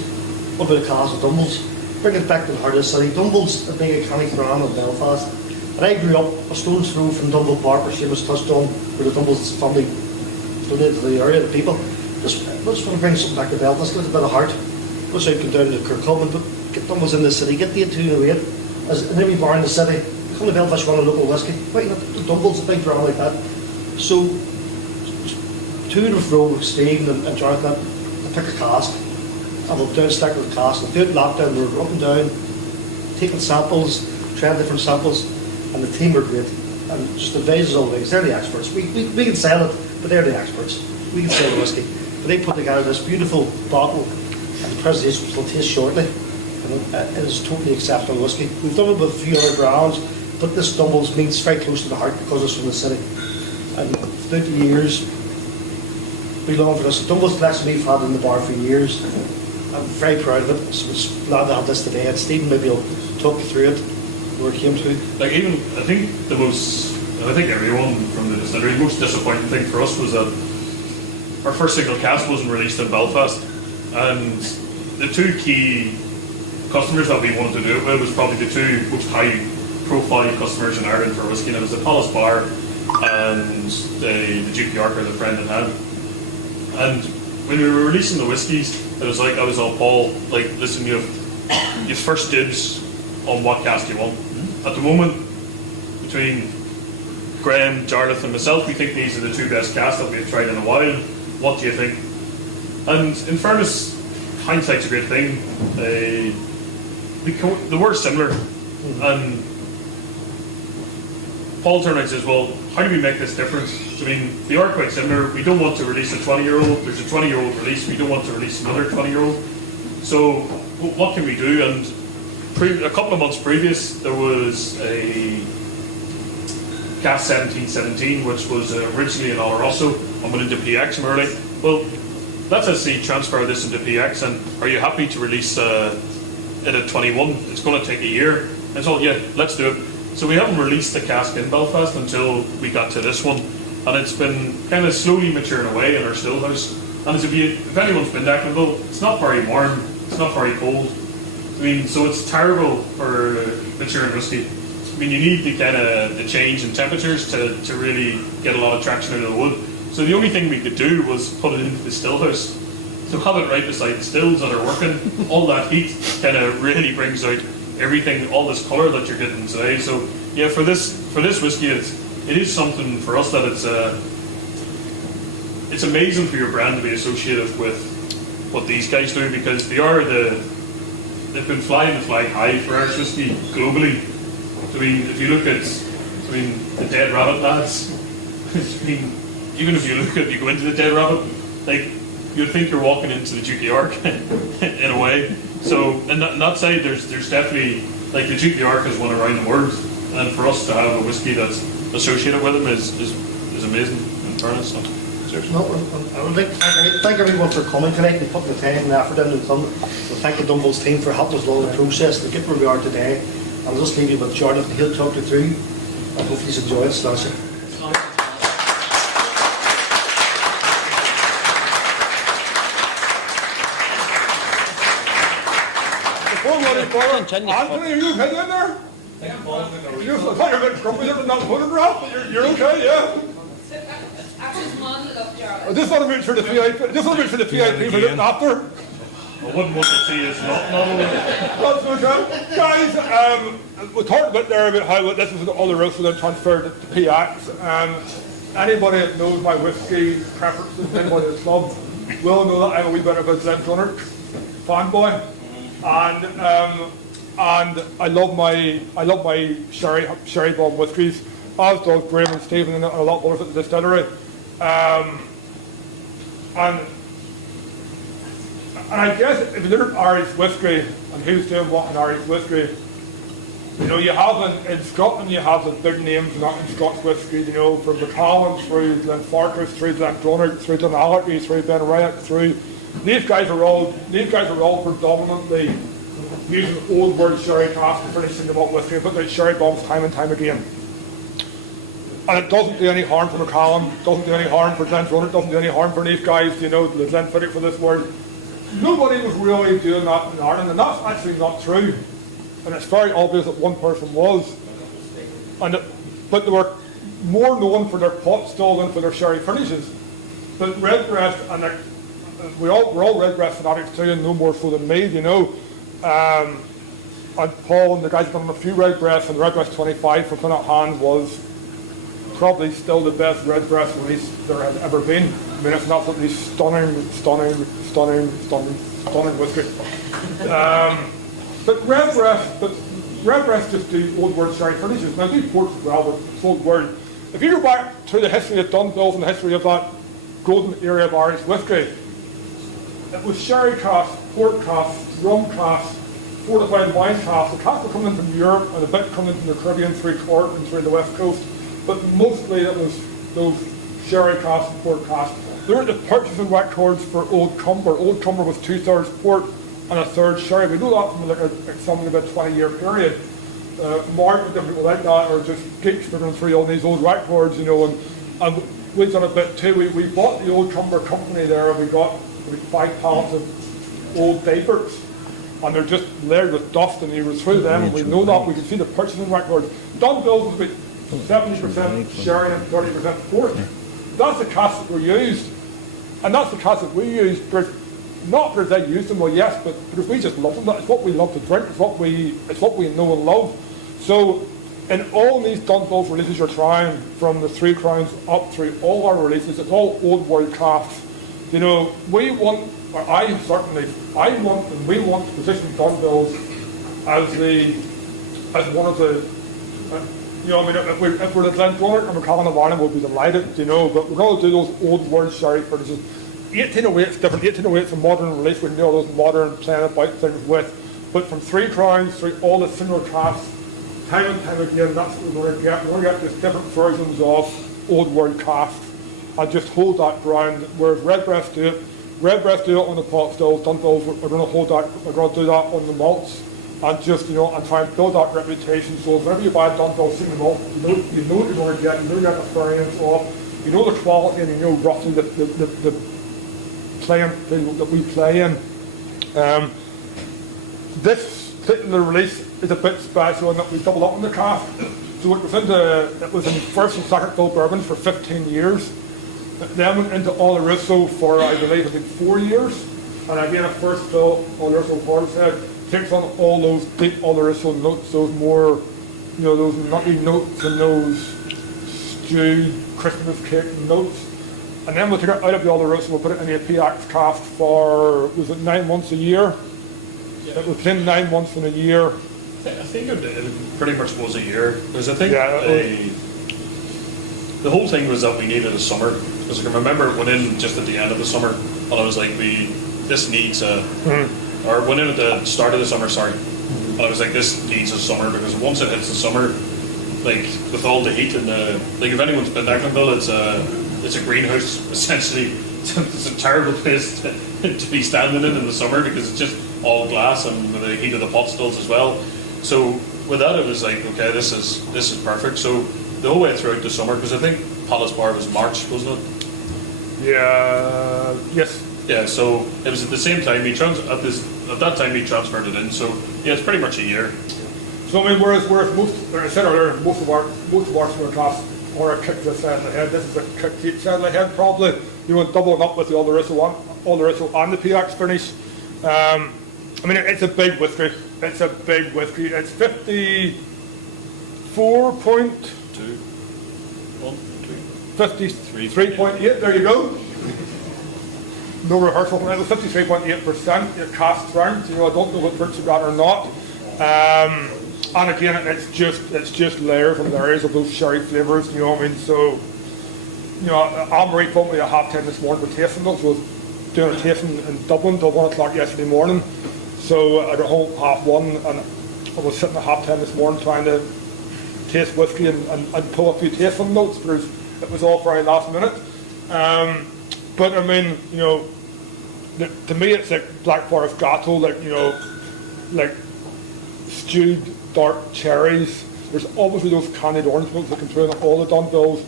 what about a cask of Dunvilles? Bring it back to the heart of the city. Dunvilles, the big iconic brand of Belfast. And I grew up a stone's throw from Dunville Park, where Seamus touched on, where the Dunvilles family donated to the area, the people. I just want to bring something back to Belfast, get a bit of heart. Let's out, come down to Kirkcalman, but get Dunvilles in the city, get the 208. As in every bar in the city, come to Belfast, run a local whisky. Why not? The Dunvilles, a big brand like that. So, to and fro with Stephen and Jonathan, I pick a cask. And we'll down stack with the cask. And throughout lockdown, we were up and down, taking samples, trying different samples, and the team were great. And just advises all the way, because they're the experts. We can sell it, but they're the experts. We can sell the whisky. But they put together this beautiful bottle, and the presentation which will taste shortly. And it is totally exceptional whisky. We've done it with a few other brands, but this Dunvilles means very close to the heart because it's from the city. And throughout the years, we long for this. Dunvilles collection we've had in the bar for years. I'm very proud of it. So it's glad to have this today. And Stephen maybe will talk you through it, where it came to. Like I think everyone from the distillery, the most disappointing thing for us was that our first single cask wasn't released in Belfast, and the 2 key customers that we wanted to do it with was probably the 2 most high-profile customers in Ireland for whisky, and it was the Palace Bar and the Duke of York, or the Friend at Hand. And when we were releasing the whiskies, it was like I was all Paul, like, listen, you have first dibs on what cask you want. At the moment, between Graham, Jarlath and myself, we think these are the 2 best casks that we've tried in a while. What do you think? And in fairness, hindsight's a great thing. They were similar. And Paul turned around and says, well, how do we make this difference? I mean, they are quite similar. We don't want to release a 20-year-old. There's a 20-year-old release. We don't want to release another 20-year-old. So what can we do? And a couple of months previous, there was a Cask 1717, which was originally an Oloroso and went into PX. And we were like, well, let's actually transfer this into PX. And are you happy to release it at 21? It's going to take a year. And so, yeah, let's do it. So we haven't released the Cask in Belfast until we got to this one. And it's been kind of slowly maturing away in our still house. And as if anyone's been to Equinville, it's not very warm, it's not very cold. I mean, so it's terrible for maturing whiskey. I mean, you need the kind of the change in temperatures to really get a lot of traction out of the wood. So the only thing we could do was put it into the still house. So have it right beside the stills that are working. All that heat kind of really brings out everything, all this colour that you're getting today. So yeah, for this whiskey, it is something for us that it's amazing for your brand to be associated with what these guys do, because they've been flying the flag high for Irish whiskey globally. I mean, if you look at the Dead Rabbit lads, I mean, even if you go into the Dead Rabbit, like, you'd think you're walking into the Duke of York in a way. So, and that side, there's definitely, like, the Duke of York has won around the world, and for us to have a whiskey that's associated with them is amazing, in fairness. So, seriously. No, I would like to thank everyone for coming tonight and putting the time and effort in, and thank the Dunvilles team for helping us along the process to get where we are today. I'll just leave you with Jonathan. He'll talk you through, and hopefully you enjoy it. Slashing. Anthony, are you okay down there? I thought you were a bit grumpy there with that photograph, but you're okay, yeah? I just want to make sure the VIP, for the after. I wouldn't want to see us not only. That's okay. Guys, we talked a bit there about how this was an Oloroso that transferred to PX. Anybody that knows my whiskey preferences, anybody that's loved, will know that I'm a wee bit of a Glen Runner fanboy. And I love my sherry bomb whiskies, as does Graham and Stephen and a lot more at the distillery. And I guess if you look at Irish whiskey and who's doing what in Irish whiskey, you know, you have in Scotland, you have the big names in Scotch whiskey, you know, from Macallan through Glenfarclas, through Glendronach, through Glenallachie, through Benriach, through. These guys are all predominantly using old world sherry casks to finish them up whiskey, but they're sherry bombs time and time again. And it doesn't do any harm for Macallan, doesn't do any harm for Glendronach, doesn't do any harm for these guys, you know, the Glenfiddich for this world. Nobody was really doing that in Ireland, and that's actually not true. And it's very obvious that one person was. But they were more known for their pot still than for their sherry finishes. But Redbreast, and we're all Redbreast fanatics too, and no more so than me, you know. And Paul and the guys have done a few Redbreasts, and Redbreast 25 for Clonard Hand was probably still the best Redbreast release there has ever been. I mean, it's an absolutely stunning whiskey. But Redbreast just do old world sherry finishes. Now, do ports as well, but it's old world. If you go back to the history of Dunvilles and the history of that golden era of Irish whiskey, it was sherry casks, port casks, rum casks, fortified wine casks. The casks were coming in from Europe and a bit coming in from the Caribbean through Cork and through the West Coast. But mostly it was those sherry casks and port casks. There were the purchasing records for Old Cumber. Old Cumber was 2/3 port and 1/3 sherry. We know that from like something about a 20-year period. Mark and different people like that are just geeks figuring through all these old records, you know, and we've done a bit too. We bought the Old Cumber company there, and we got 5 pallets of old diapers, and they're just layered with dust, and you were through them, and we know that. We can see the purchasing records. Dunvilles was about 70% sherry and 30% port. That's the cask that we used, and that's the cask that we used. Not because they used them, well, yes, but because we just love them. It's what we love to drink. It's what we know and love. So, in all these Dunvilles releases you're trying, from the Three Crowns up through all our releases, it's all old world casks. You know, we want, or I want, and we want to position Dunvilles as one of the You know, I mean, if we're the Glendronach and we're calling the Ireland, we'll be delighted, you know, but we're going to do those old world sherry purchases. 1808's different. 1808's a modern release with those modern playing about things with. But from 3 Crowns through all the similar casks, time and time again, that's what we're going to get. We're going to get just different versions of old world casks and just hold that ground. Whereas Redbreast do it on the pot stills, Dunvilles, we're going to hold that, we're going to do that on the malts. And just, you know, and try and build that reputation. So whenever you buy a Dunvilles single malt, you know what you're going to get, you know you get the variance off, you know the quality, and you know roughly the playing field that we play in. This particular release is a bit special in that we double up on the cask. So it was in first and second fill bourbon for 15 years. It then went into Oloroso for, I believe, I think 4 years. And again, a first fill Oloroso Horsehead takes on all those deep Oloroso notes, those more, you know, those nutty notes and those stewed Christmas cake notes. And then we'll take it out of the Oloroso, we'll put it in a PX cask for, was it 9 months a year? Yeah. It was in 9 months in a year. I think it pretty much was a year, because I think the whole thing was that we needed a summer, because I can remember it went in just at the end of the summer, and I was like, this needs a, or went in at the start of the summer, sorry, and I was like, this needs a summer, because once it hits the summer, like, with all the heat and like, if anyone's been to Dunvilles, it's a greenhouse, essentially. It's a terrible place to be standing in the summer, because it's just all glass and with the heat of the pot stills as well. So with that, it was like, okay, this is perfect. So the whole way throughout the summer, because I think Palace Bar was March, wasn't it? Yeah. Yes. Yeah. So it was at the same time at that time he transferred it in. So yeah, it's pretty much a year. So I mean, whereas most, like I said earlier, most of our summer class or a kick to set ahead. This is a kick to set ahead probably. You know, doubling up with the Oloroso and the PX finish. I mean, it's a big whiskey. It's a big whiskey. It's 54.2. 53.8. There you go. No rehearsal. It was 53.8%. Your cask strength. You know, I don't know what drinks you got or not. And again, it's just layers and layers of those sherry flavours. You know what I mean? So, you know, Anne-Marie told me at 10:30 this morning we're tasting those. So I was doing a tasting in Dublin till 1 o'clock yesterday morning. So I got home 1:30 and I was sitting at 10:30 this morning trying to taste whiskey and pull a few tasting notes because it was all very last minute. But I mean, you know, to me it's like Black Forest Gato, like, you know, like stewed dark cherries. There's obviously those candied orange notes that come through in all the Dunvilles.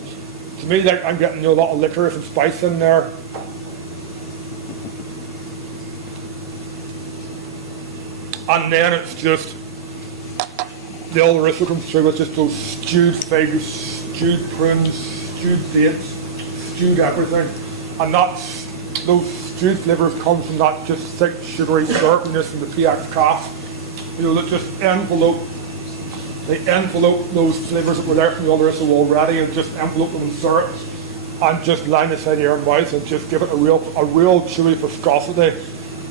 To me, like, I'm getting, you know, a lot of licorice and spice in there. And then it's just the Oloroso comes through with just those stewed figs, stewed prunes, stewed dates, stewed everything. And that's, those stewed flavours come from that just thick sugary syrupiness from the PX cask. You know, that just envelope those flavours that were there from the Oloroso already and just envelope them in syrup and just line the side of your mouth and just give it a real chewy viscosity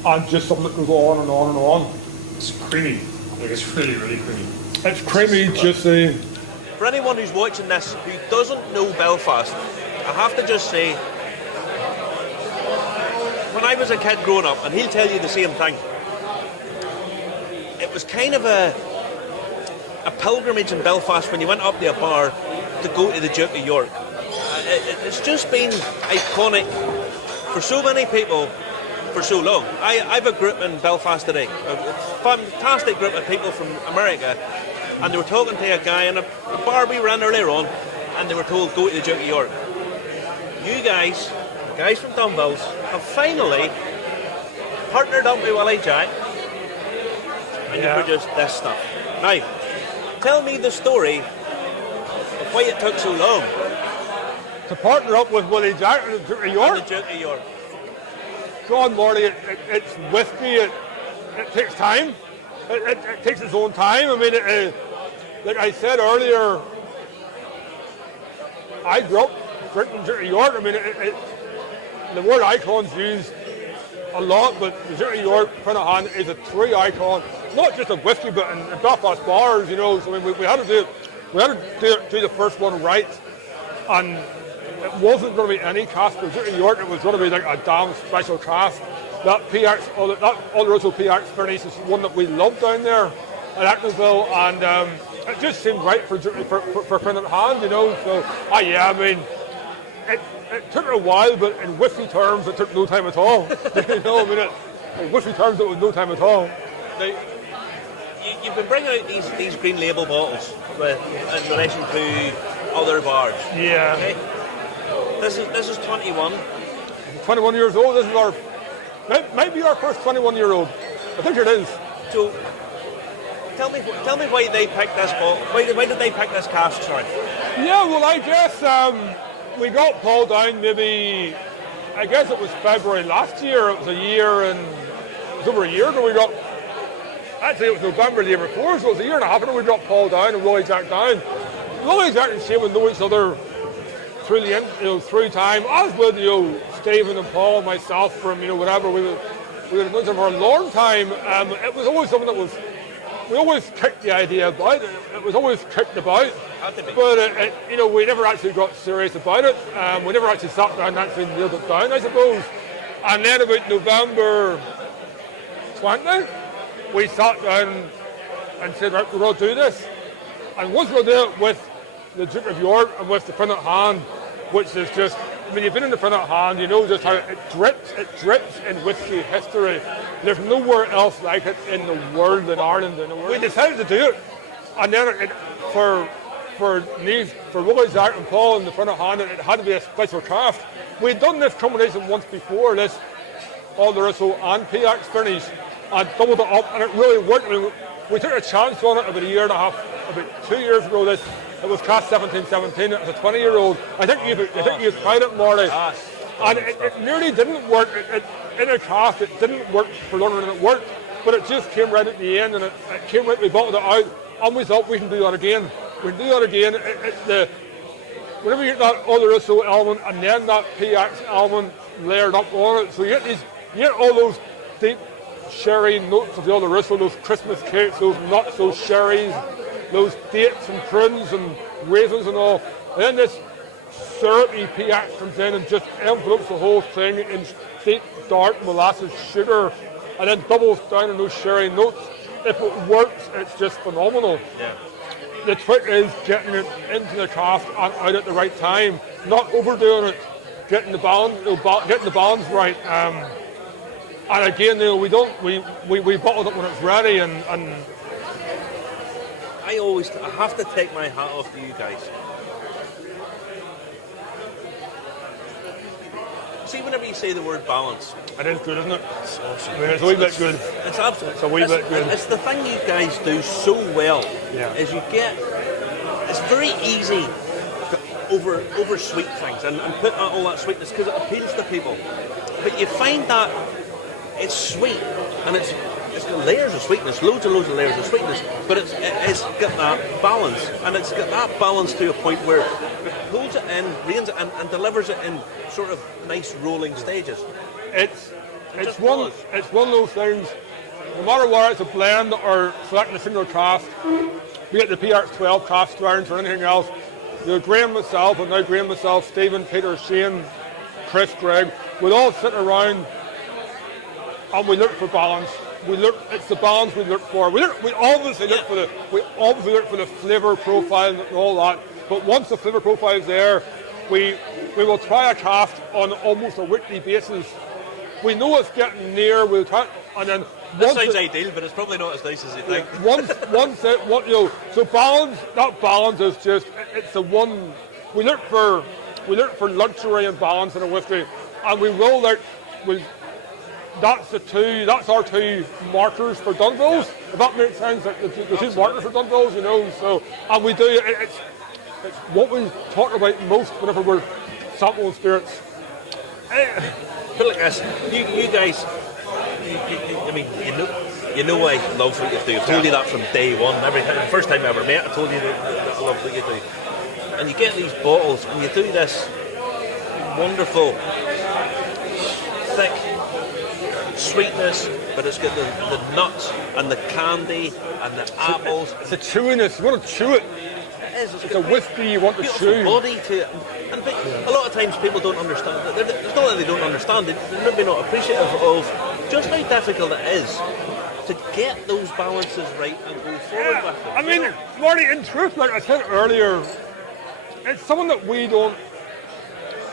and just something that goes on and on and on. It's creamy. Like, it's really, really creamy. It's creamy, juicy. For anyone who's watching this who doesn't know Belfast, I have to just say, when I was a kid growing up, and he'll tell you the same thing, it was kind of a pilgrimage in Belfast when you went up to a bar to go to the Duke of York. It's just been iconic for so many people for so long. I've a group in Belfast today, a fantastic group of people from America, and they were talking to a guy in a bar we ran earlier on, and they were told, go to the Duke of York. You guys from Dunvilles, have finally partnered up with Willie Jack, and you produced this stuff. Now, tell me the story of why it took so long. To partner up with Willie Jack and the Duke of York? And the Duke of York. John Morley, it's whiskey, it takes time. It takes its own time. I mean, like I said earlier, I grew up drinking Duke of York. I mean, the word icon's used a lot, but the Duke of York, Prinaghan, is a true icon, not just of whiskey, but in Belfast bars, you know. So I mean, we had to do it We had to do the first one right, and it wasn't going to be any cask for Duke of York. It was going to be like a damn special cask. That Oloroso PX furnace is one that we love down there at Dunvilles, and it just seemed right for Printed Hand, you know. So, I mean, it took a while, but in whiskey terms, it took no time at all. You know, I mean, in whiskey terms, it was no time at all. Now, you've been bringing out these green label bottles in relation to other bars. Yeah. Okay? This is 21. 21 years old. This is might be our first 21-year-old. I think it is. So, tell me why they picked this bottle. Why did they pick this cask? Sorry. Yeah, well, I guess we got Paul down maybe. I guess it was February last year. It was over a year ago. We got. Actually, it was November the year before, so it was a year and a half ago. We got Paul down and Rolly Jack down. Rolly Jack and Shane would know each other through time, as would Stephen and Paul and myself from whatever we would have known them for a long time. It was always something that we always kicked the idea about. It was always kicked about, but we never actually got serious about it. We never actually sat down and actually nailed it down, I suppose. And then about November 20, we sat down and said, right, we're going to do this. And once we'll do it with the Duke of York and with the Printed Hand, which is just, I mean, you've been in the Printed Hand, you know just how it drips in whiskey history. There's nowhere else like it in the world, in Ireland. We decided to do it, and then for Rolly, Jack and Paul in the Printed Hand, it had to be a special craft. We'd done this combination once before, this Oloroso and PX finish, and doubled it up, and it really worked. I mean, we took a chance on it about a year and a half, about 2 years ago. It was Cask 1717. It was a 20-year-old. I think you tried it, Marty, and it nearly didn't work. In a craft, it didn't work for longer than it worked, but it just came right at the end, and it came right. We bottled it out, and we thought we can do that again. We can do that again. Whenever you get that Oloroso element and then that PX element layered up on it, so you get all those deep sherry notes of the Oloroso, those Christmas cakes, those nuts, those sherries, those dates and prunes and raisins and all. And then this syrupy PX comes in and just envelopes the whole thing in deep, dark molasses sugar, and then doubles down on those sherry notes. If it works, it's just phenomenal. Yeah. The trick is getting it into the craft and out at the right time, not overdoing it, getting the balance right. And again, we bottled it when it's ready, and I have to take my hat off to you guys. See, whenever you say the word balance, it is good, isn't it? It's a wee bit good. It's absolutely. It's a wee bit good. It's the thing you guys do so well. Yeah. Is it's very easy to over sweet things and put all that sweetness because it appeals to people. But you find that it's sweet and it's got layers of sweetness, loads and layers of sweetness, but it's got that balance, and it's got that balance to a point where it pulls it in, reins it in, and delivers it in sort of nice rolling stages. It's one of those things. No matter whether it's a blend or selecting a single cask, be it the PX12 cask strength or anything else, Graham myself, and now Graham myself, Stephen, Peter, Shane, Chris, Greg, we'll all sit around and we look for balance. It's the balance we look for. We obviously look for the flavour profile and all that. But once the flavour profile is there, we will try a craft on almost a weekly basis. We know it's getting near. We'll try, and then that sounds ideal, but it's probably not as nice as you think. So balance. That balance is just it's the one we look for. We look for luxury and balance in a whiskey, and we roll out. That's our two markers for Dunvilles. If that makes sense, the two markers for Dunvilles, So, and we do it's what we talk about most whenever we're sampling spirits. But like this, you guys, I mean, you know I love what you do. I've told you that from day one. The first time I ever met, I told you that I love what you do. And you get these bottles, and you do this wonderful, thick sweetness, but it's got the nuts and the candy and the apples. It's the chewiness. You want to chew it. it is. It's a whiskey you want to beautiful chew. body to it. And a lot of times people don't understand it. It's not that they don't understand it, they're maybe not appreciative of just how difficult it is to get those balances right and go forward with it. I mean, Marty, in truth, like I said earlier, it's someone that we don't.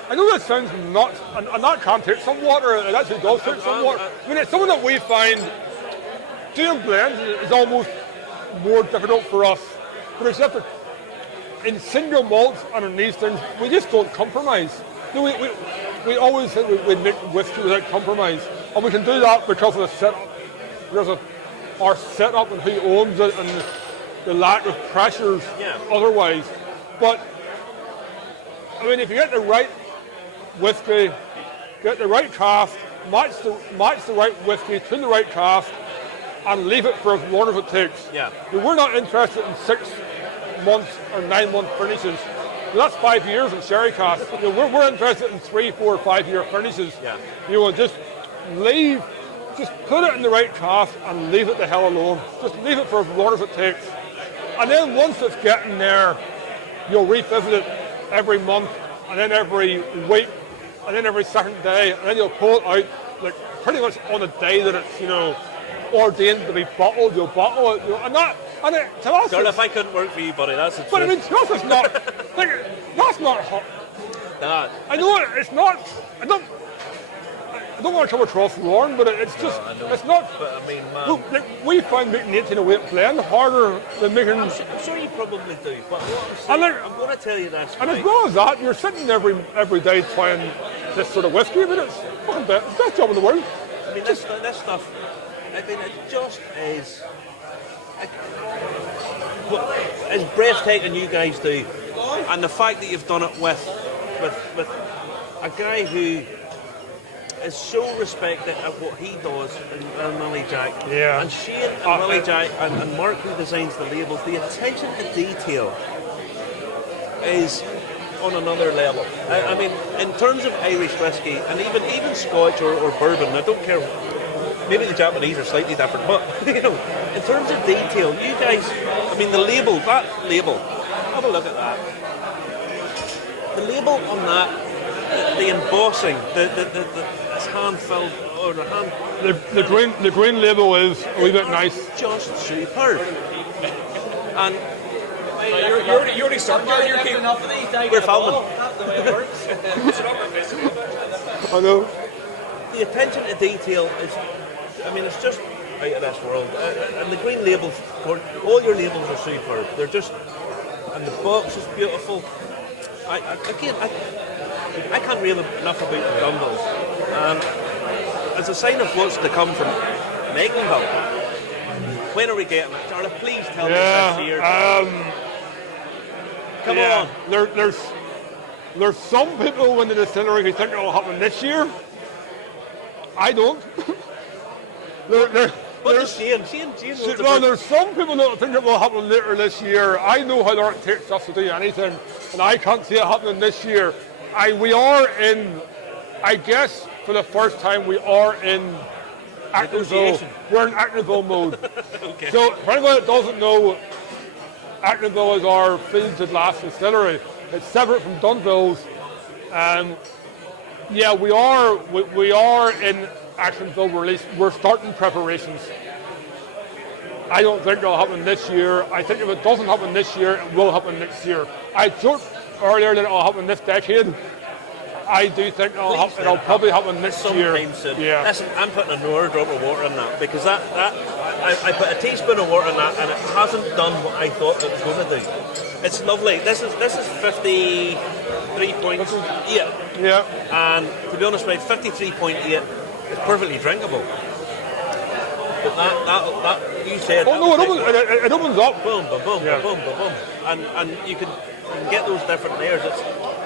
I know that sounds nuts, and that can take some water, it actually does take some water. I mean, it's someone that we find doing blends is almost more difficult for us. Because in single malts and in these things, we just don't compromise. You know, we always said we'd make whiskey without compromise, and we can do that because of the setup, because of our setup and who owns it and the lack of pressures otherwise. But, I mean, if you get the right whiskey, get the right cask, match the right whiskey to the right cask, and leave it for as long as it takes. Yeah. We're not interested in 6 months or 9 month finishes. That's 5 years in sherry cask. You know, we're interested in 3, 4, 5 year finishes. Yeah. You know, just put it in the right cask and leave it the hell alone. Just leave it for as long as it takes. And then once it's getting there, you'll revisit it every month, and then every week, and then every second day, and then you'll pull it out like pretty much on the day that it's, you know, ordained to be bottled. You'll bottle it, you know, to us. Girl, if I couldn't work for you, buddy, that's the truth. But I mean, to us, it's not. Like, that's not hot. Nah. I know it's not. I don't want to come across wrong, but it's just. It's not. But I mean, man. Look, like, we find making 1808 blend harder than making. I'm sure you probably do, but what I'm saying, I'm going to tell you this. And right? as well as that, you're sitting every day trying this sort of whiskey. I mean, it's fucking best job in the world. I mean, this stuff. I mean, it just is. It's breathtaking, you guys do, and the fact that you've done it with a guy who is so respected at what he does, and Willie Jack, and Shane and Willie Jack, and Mark who designs the labels. The attention to detail is on another level. I mean, in terms of Irish whiskey, and even Scotch or bourbon, I don't care. Maybe the Japanese are slightly different, but you know, in terms of detail, you guys, I mean, that label, have a look at that. The label on that, the embossing, this hand filled or the hand. The green label is a wee bit nice. Just superb. And you already started your keeping enough of these. We're filming. That's the way it works. I know. The attention to detail is, I mean, it's just out of this world. And the green labels, all your labels are superb. They're just, and the box is beautiful. I can't rave enough about the Dunvilles. As a sign of what's to come from Meganville, when are we getting it? Charlie, please tell me this year. Come on. There's some people in the distillery who think it will happen this year. I don't. There's Shane. There's some people that think it will happen later this year. I know how long it takes us to do anything, and I can't see it happening this year. We are in, I guess, for the first time, we are in Actonville. We're in Actonville mode. Okay. So, for anyone that doesn't know, Actonville is our fields at last distillery. It's separate from Dunvilles. Yeah, we are in Actonville release. We're starting preparations. I don't think it'll happen this year. I think if it doesn't happen this year, it will happen next year. I joked earlier that it'll happen this decade. I do think it'll probably happen next year. Sometime soon. Yeah. Listen, I'm putting another drop of water in that because I put a teaspoon of water in that and it hasn't done what I thought it was going to do. It's lovely. This is 53.8. Yeah. And to be honest, mate, 53.8 is perfectly drinkable. But that you said. Oh no, it opens up. Boom, boom, boom, boom, boom, boom, and you can get those different layers. It's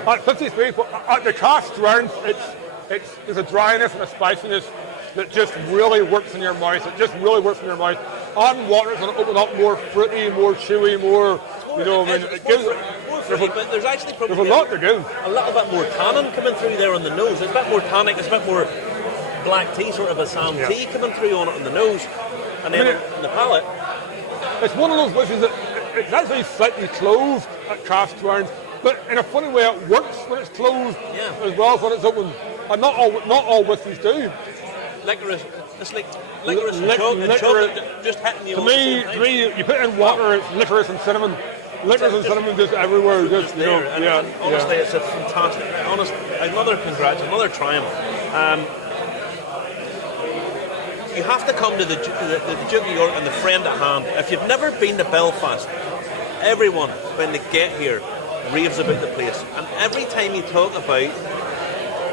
at 53, at the cask strength, there's a dryness and a spiciness that just really works in your mouth. It just really works in your mouth. On water, it's going to open up more fruity, more chewy, more. You know, I mean, it gives. But there's actually probably there's a lot to give. A little bit more tannin coming through there on the nose. It's a bit more tannic. It's a bit more black tea, sort of a Sam tea coming through on it on the nose, and then on the palate. It's one of those whiskeys that it's actually slightly cloved. at Cask Grounds. But in a funny way, it works when it's closed as well as when it's open. And not all whiskies do. Licorice, it's like licorice and chocolate just hitting you. To me, you put in water, it's licorice and cinnamon. Licorice and cinnamon just everywhere. Just there. Honestly, it's a fantastic. Another triumph. You have to come to the Duke of York and the Friend at Hand. If you've never been to Belfast, everyone when they get here raves about the place. And every time you talk about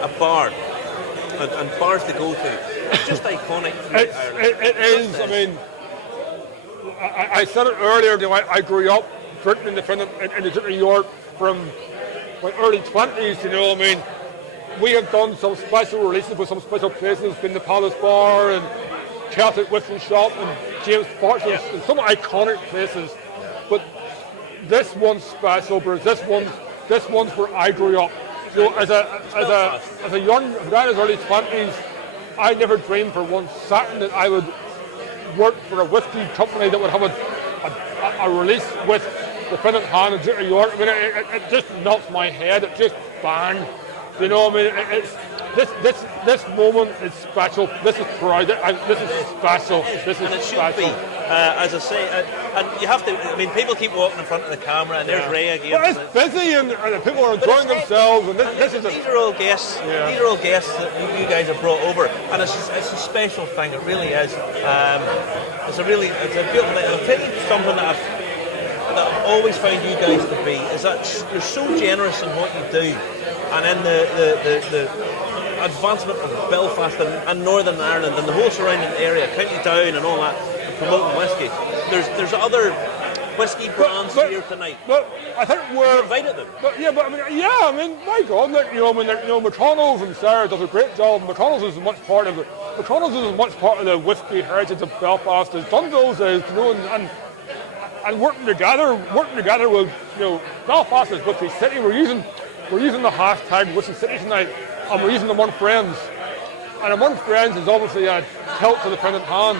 a bar and bars to go to, it's just iconic. It is. I mean, I said it earlier. I grew up drinking in the Duke of York from my early 20s. You know, I mean, we have done some special releases with some special places, been the Palace Bar and Celtic Whiskey Shop and James Fortune's and some iconic places. But this one's special because this one's where I grew up. You know, as a young guy in his early 20s, I never dreamed for one second that I would work for a whiskey company that would have a release with the Friend at Hand and Duke of York. I mean, it just melts my head. It just bang. You know, I mean, it's this moment is special. This is proud. This is special. This is special. Be, as I say, and you have to. I mean, people keep walking in front of the camera, and there's Ray again. Well, it's busy, and people are enjoying themselves. And these are all guests. Yeah. These are all guests that you guys have brought over, and it's a special thing. It really is. It's a beautiful thing. And I'll tell you something that I've always found you guys to be is that you're so generous in what you do, and in the advancement of Belfast and Northern Ireland and the whole surrounding area, County Down and all that, and promoting whiskey. There's other whiskey brands here tonight. But I think we're invited them. I mean, my God, McConnell's and Sarah does a great job. McConnell's is as much part of the whiskey heritage of Belfast as Dunvilles is, you know, and working together with, you know, Belfast is Whiskey City. We're using the hashtag Whiskey City tonight, and we're using Among Friends. And Among Friends is obviously a tilt to the Friend at Hand.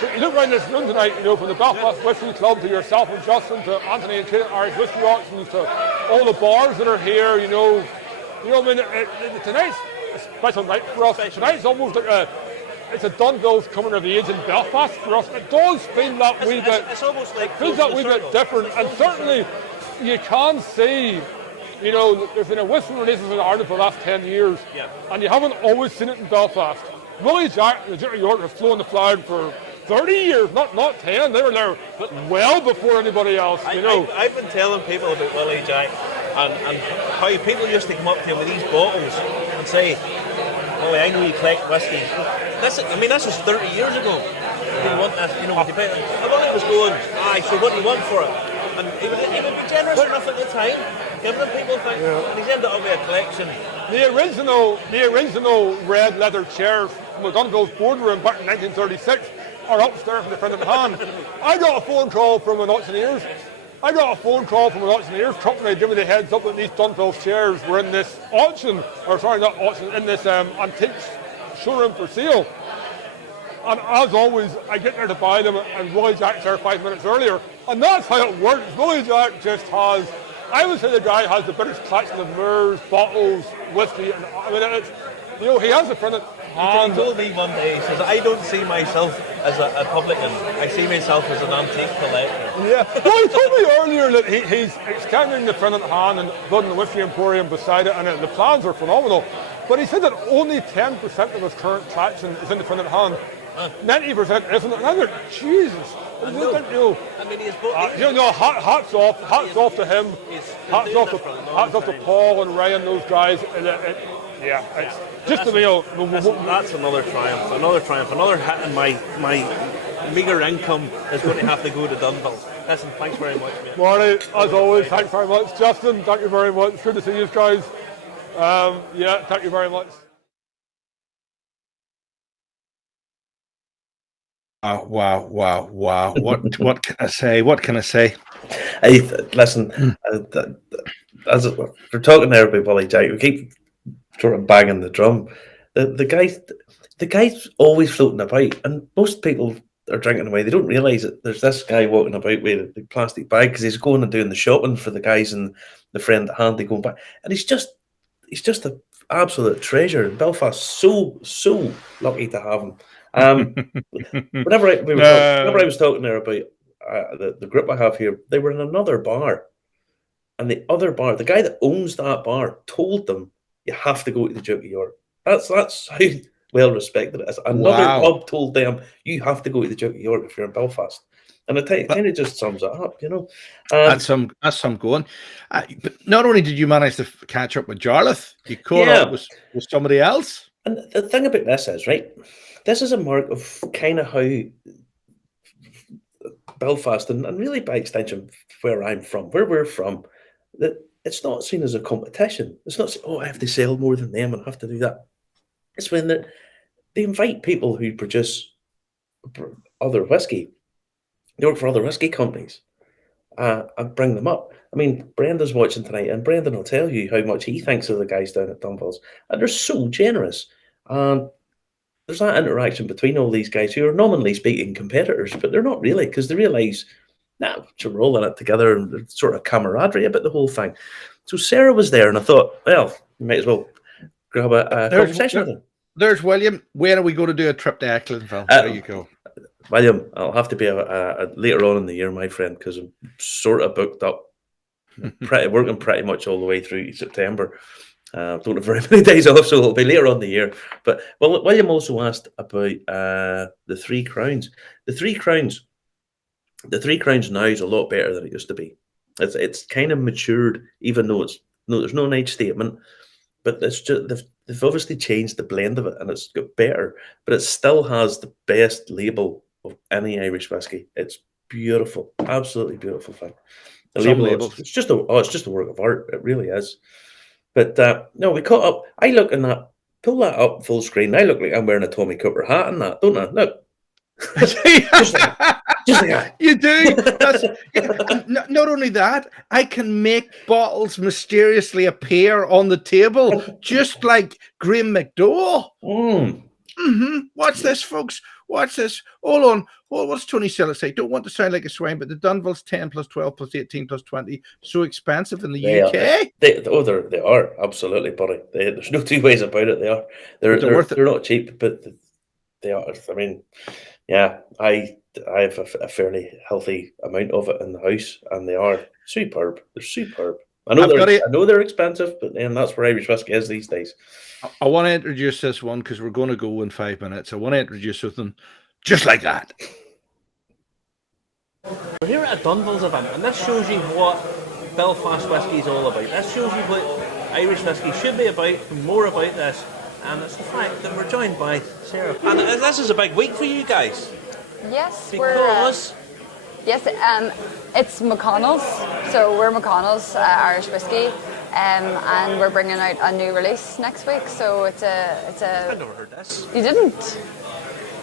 So you look around this room tonight, you know, from the Belfast Whiskey Club to yourself and Justin, to Anthony and Kate Irish Whiskey Auctions, to all the bars that are here, you know, I mean, tonight's a special night for us. Tonight's almost like it's a Dunvilles coming of age in Belfast for us. It does feel that wee bit. It's almost like feels that wee bit different, and certainly you can see. You know, there's been a whiskey releases in Ireland for the last 10 years, and you haven't always seen it in Belfast. Willie Jack and the Duke of York have flown the flag for 30 years, not 10. They were there well before anybody else, you know. I've been telling people about Willie Jack and how people used to come up to him with these bottles and say, "Oh, I know you collect whiskey." This was 30 years ago. You want this, you know, and Willie was going, so what do you want for it? And he would be generous enough at the time, giving them people things, and he's ended up with a collection. The original red leather chairs from the Dunvilles boardroom back in 1936 are upstairs in the Friend at Hand. I got a phone call from an auctioneer's company giving me the heads up that these Dunvilles chairs were in this in this antiques showroom for sale. And as always, I get there to buy them, and Willie Jack's there 5 minutes earlier. And that's how it works. Willie Jack just has, I would say the guy has the British collection of mirrors, bottles, whiskey, and I mean, it's, you know, he has a Friend at Hand. He told me one day, he says, I don't see myself as a publican, I see myself as an antique collector. Yeah, well, he told me earlier that he's extending the Friend at Hand and building the Whiskey Emporium beside it, and the plans are phenomenal. But he said that only 10% of his current collection is in the Friend at Hand. 90% isn't. And I'm like, Jesus. Hats off to him. Hats off to Paul and Ryan, those guys. It's just to me. That's another triumph. Another hit in my meagre income is going to have to go to Dunvilles. Listen, thanks very much, mate. Marty, as always, thanks very much. Justin, thank you very much. Good to see you guys. Thank you very much. Wow. What can I say? Listen, as we're talking there about Willie Jack, we keep sort of banging the drum. The guy's always floating about, and most people are drinking away. They don't realise that there's this guy walking about with a plastic bag because he's going and doing the shopping for the guys and the friend at hand. They go back, and he's just an absolute treasure. Belfast, so lucky to have him. Whenever I was talking there about the group I have here, they were in another bar, and the other bar, the guy that owns that bar, told them you have to go to the Duke of York. That's how well respected it is. Another pub told them you have to go to the Duke of York if you're in Belfast. And it kind of just sums it up, you know. That's some going. But not only did you manage to catch up with Jarlath, you caught up with somebody else. And the thing about this is, right, this is a mark of kind of how Belfast, and really by extension where I'm from, where we're from, that it's not seen as a competition. It's not, I have to sell more than them and I have to do that. It's when they invite people who produce other whiskey. They work for other whiskey companies and bring them up. I mean, Brenda's watching tonight, and Brendan will tell you how much he thinks of the guys down at Dunvilles. And they're so generous. And there's that interaction between all these guys who are nominally speaking competitors, but they're not really, because they realise, we're all in it together, and there's sort of camaraderie about the whole thing. So Sarah was there, and I thought, well, you might as well grab a conversation with him. There's William. When are we going to do a trip to Ecklandville? There you go. William, I'll have to be a later on in the year, my friend, because I'm sort of booked up, working pretty much all the way through September. Don't have very many days off, so it'll be later on in the year. But William also asked about the Three Crowns. The Three Crowns now is a lot better than it used to be. It's kind of matured, even though there's no age statement. But it's just they've obviously changed the blend of it, and it's got better. But it still has the best label of any Irish whiskey. It's beautiful, absolutely beautiful thing. The label, it's just a work of art. It really is. But no, we caught up. I look in that, pull that up full screen. I look like I'm wearing a Tommy Cooper hat and that, don't I? Look. just like that. You do. Not only that, I can make bottles mysteriously appear on the table, just like Graham McDowell. Watch this, folks. Watch this. Hold on. What's Tony Silla say? Don't want to sound like a swine, but the Dunvilles 10 plus 12 plus 18 plus 20 so expensive in the UK. They are absolutely, buddy. There's no two ways about it. They are. They're not cheap, but they are. I mean, yeah, I have a fairly healthy amount of it in the house, and they are superb. They're superb. I know they're expensive, but then that's where Irish whiskey is these days. I want to introduce this one because we're going to go in 5 minutes. I want to introduce something just like that. We're here at a Dunvilles event, and this shows you what Belfast whiskey is all about. This shows you what Irish whiskey should be about, and more about this. And it's the fact that we're joined by Sarah. And this is a big week for you guys. Yes, because it's McConnell's. So we're McConnell's Irish whiskey, and we're bringing out a new release next week. So it's a. I've never heard this. You didn't?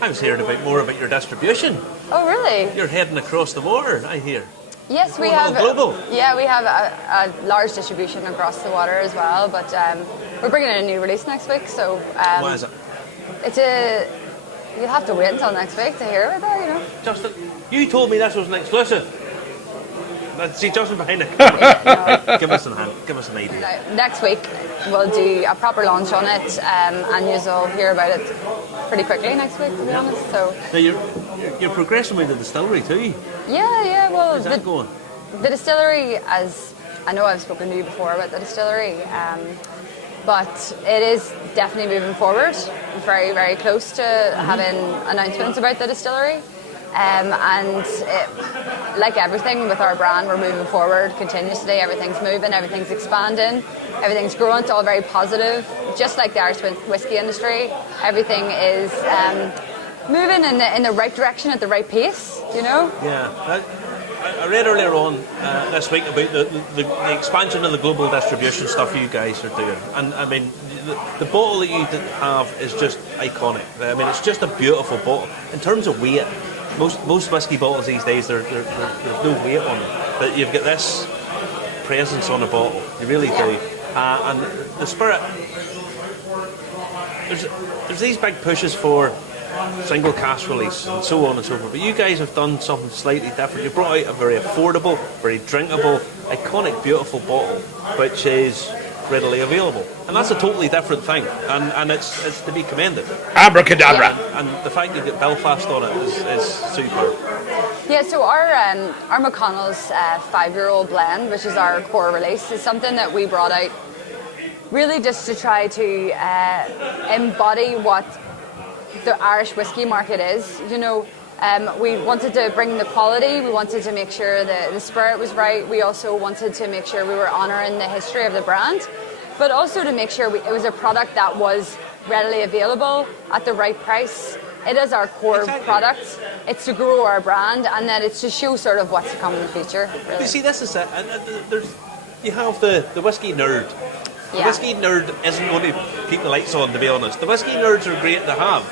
I was hearing more about your distribution. Oh, really? You're heading across the water, I hear. Yes, we have. Global. Yeah, we have a large distribution across the water as well. But we're bringing out a new release next week. So. What is it? You'll have to wait until next week to hear about that, you know. Justin, you told me this was an exclusive. See Justin behind the camera. Give us an idea. Next week we'll do a proper launch on it, and you'll hear about it pretty quickly next week, to be honest. So now you're progressing with the distillery too. Yeah. Well, how's that going? The distillery, as I know, I've spoken to you before about the distillery. But it is definitely moving forward. Very, very close to having announcements about the distillery. Like everything with our brand, we're moving forward continuously. Everything's moving, everything's expanding, everything's growing. It's all very positive. Just like the Irish whiskey industry, everything is moving in the right direction at the right pace, you know? Yeah. I read earlier on this week about the expansion of the global distribution stuff you guys are doing, and I mean the bottle that you have is just iconic. I mean it's just a beautiful bottle. In terms of weight, most whiskey bottles these days there's no weight on them, but you've got this presence on a bottle. You really do, and the spirit. There's these big pushes for single cask release and so on and so forth. But you guys have done something slightly different. You brought out a very affordable, very drinkable, iconic, beautiful bottle, which is readily available, and that's a totally different thing, and it's to be commended. Abracadabra. And the fact you've got Belfast on it is superb. Yeah, so our McConnell's 5-year-old blend, which is our core release, is something that we brought out really just to try to embody what the Irish whiskey market is. You know, we wanted to bring the quality, we wanted to make sure that the spirit was right, we also wanted to make sure we were honouring the history of the brand, but also to make sure it was a product that was readily available at the right price. It is our core product. It's to grow our brand, and then it's to show sort of what's to come in the future. Really. You see, this is it. And you have the whiskey nerd. The whiskey nerd isn't going to keep the lights on, to be honest. The whiskey nerds are great to have,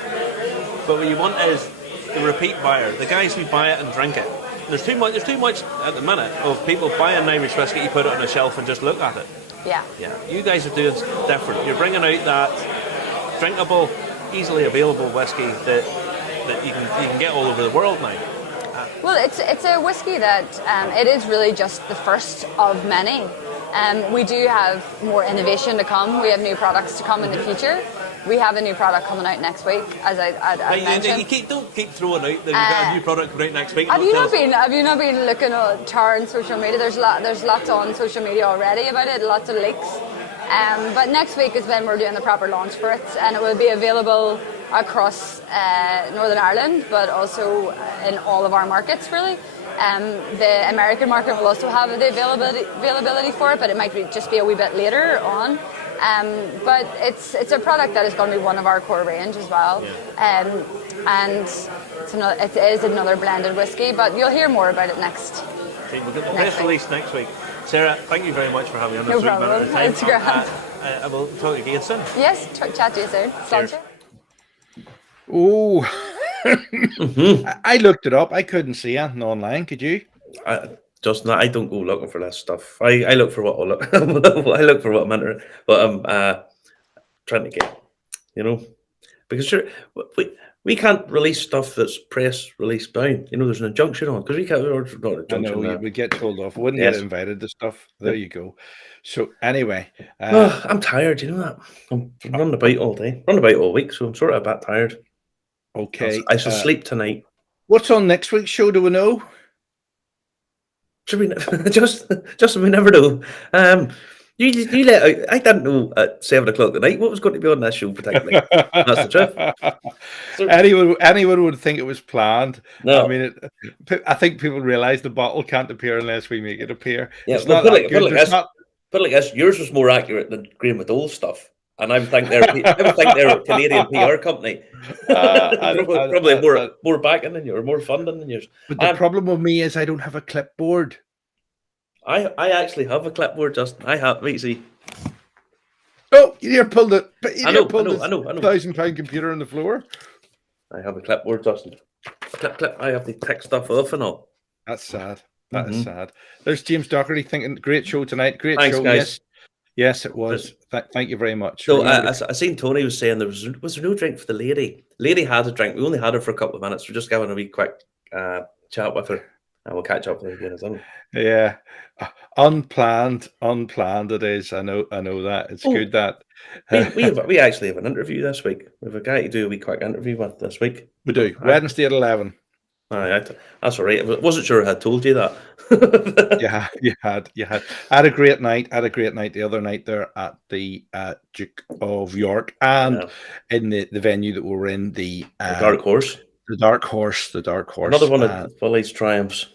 but what you want is the repeat buyer, the guys who buy it and drink it. There's too much at the minute of people buying an Irish whiskey, you put it on a shelf and just look at it. Yeah. You guys are doing different. You're bringing out that drinkable, easily available whiskey that you can get all over the world now. Well, it's a whiskey that it is really just the first of many. We do have more innovation to come. We have new products to come in the future. We have a new product coming out next week, as I mentioned. Don't keep throwing out that you've got a new product coming out next week. Have you not been looking at Tar on social media? There's lots on social media already about it, lots of leaks. But next week is when we're doing the proper launch for it, and it will be available across Northern Ireland, but also in all of our markets, really. The American market will also have the availability for it, but it might just be a wee bit later on. But it's a product that is going to be one of our core range as well. And it is another blended whiskey, but you'll hear more about it next. Okay, we'll get the press release next week. Sarah, thank you very much for having me on this. No problem. It's grand. I will talk again soon. Yes, chat to you soon. Pleasure. Oh, I looked it up. I couldn't see anything online. Could you? Justin, I don't go looking for this stuff. I look for what I look. I look for what I'm into. But I'm trying to get, because sure, we can't release stuff that's press release bound. There's an injunction on because we can't. Or not an injunction. I know we get told off. Wouldn't get invited to stuff. There you go. So anyway, I'm tired. You know that I'm running about all day, running about all week, so I'm sort of a bit tired. Okay, I shall sleep tonight. What's on next week's show? Do we know? Should we just we never know. You let out. I didn't know at 7 o'clock at night what was going to be on that show particularly. That's the truth. Anyone would think it was planned. No. I mean, I think people realise the bottle can't appear unless we make it appear. Yeah, it's not that good. Put it like this: yours was more accurate than Graham McDowell's stuff, and I would think they're a Canadian PR company. Probably more backing than yours, more funding than yours. But the problem with me is I don't have a clipboard. I actually have a clipboard, Justin. I have. Wait, see. Oh, you pulled it. I know. £1,000 computer on the floor. I have a clipboard, Justin. Clip. I have to tick stuff off and all. That's sad. That is sad. There's James Doherty thinking, great show tonight. Thanks, show, guys. Yes, it was. Thank you very much. So I seen Tony was saying was there no drink for the lady? Lady had a drink. We only had her for a couple of minutes. We're just having a wee quick chat with her, and we'll catch up with her again, isn't it? Yeah, unplanned it is. I know that. It's good that we actually have an interview this week. We have a guy to do a wee quick interview with this week. We do. Wednesday at 11. That's all right. I wasn't sure I had told you that. You had. I had a great night. The other night there at the Duke of York and in the venue that we were in, the Dark Horse. The Dark Horse. Another one of Billy's triumphs.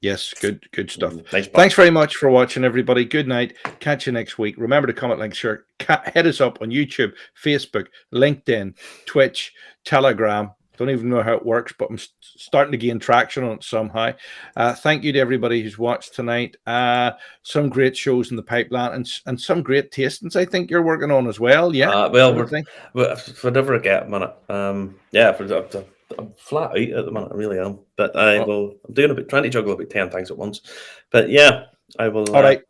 Yes, good stuff. Nice. Thanks very much for watching, everybody. Good night. Catch you next week. Remember to comment, like, share. Hit us up on YouTube, Facebook, LinkedIn, Twitch, Telegram. Don't even know how it works, but I'm starting to gain traction on it somehow. Thank you to everybody who's watched tonight. Some great shows in the pipeline and some great tastings I think you're working on as well. Yeah. Whatever I get a minute. I'm flat out at the minute. I really am. But I'm trying to juggle about 10 things at once. But yeah, I will. All right.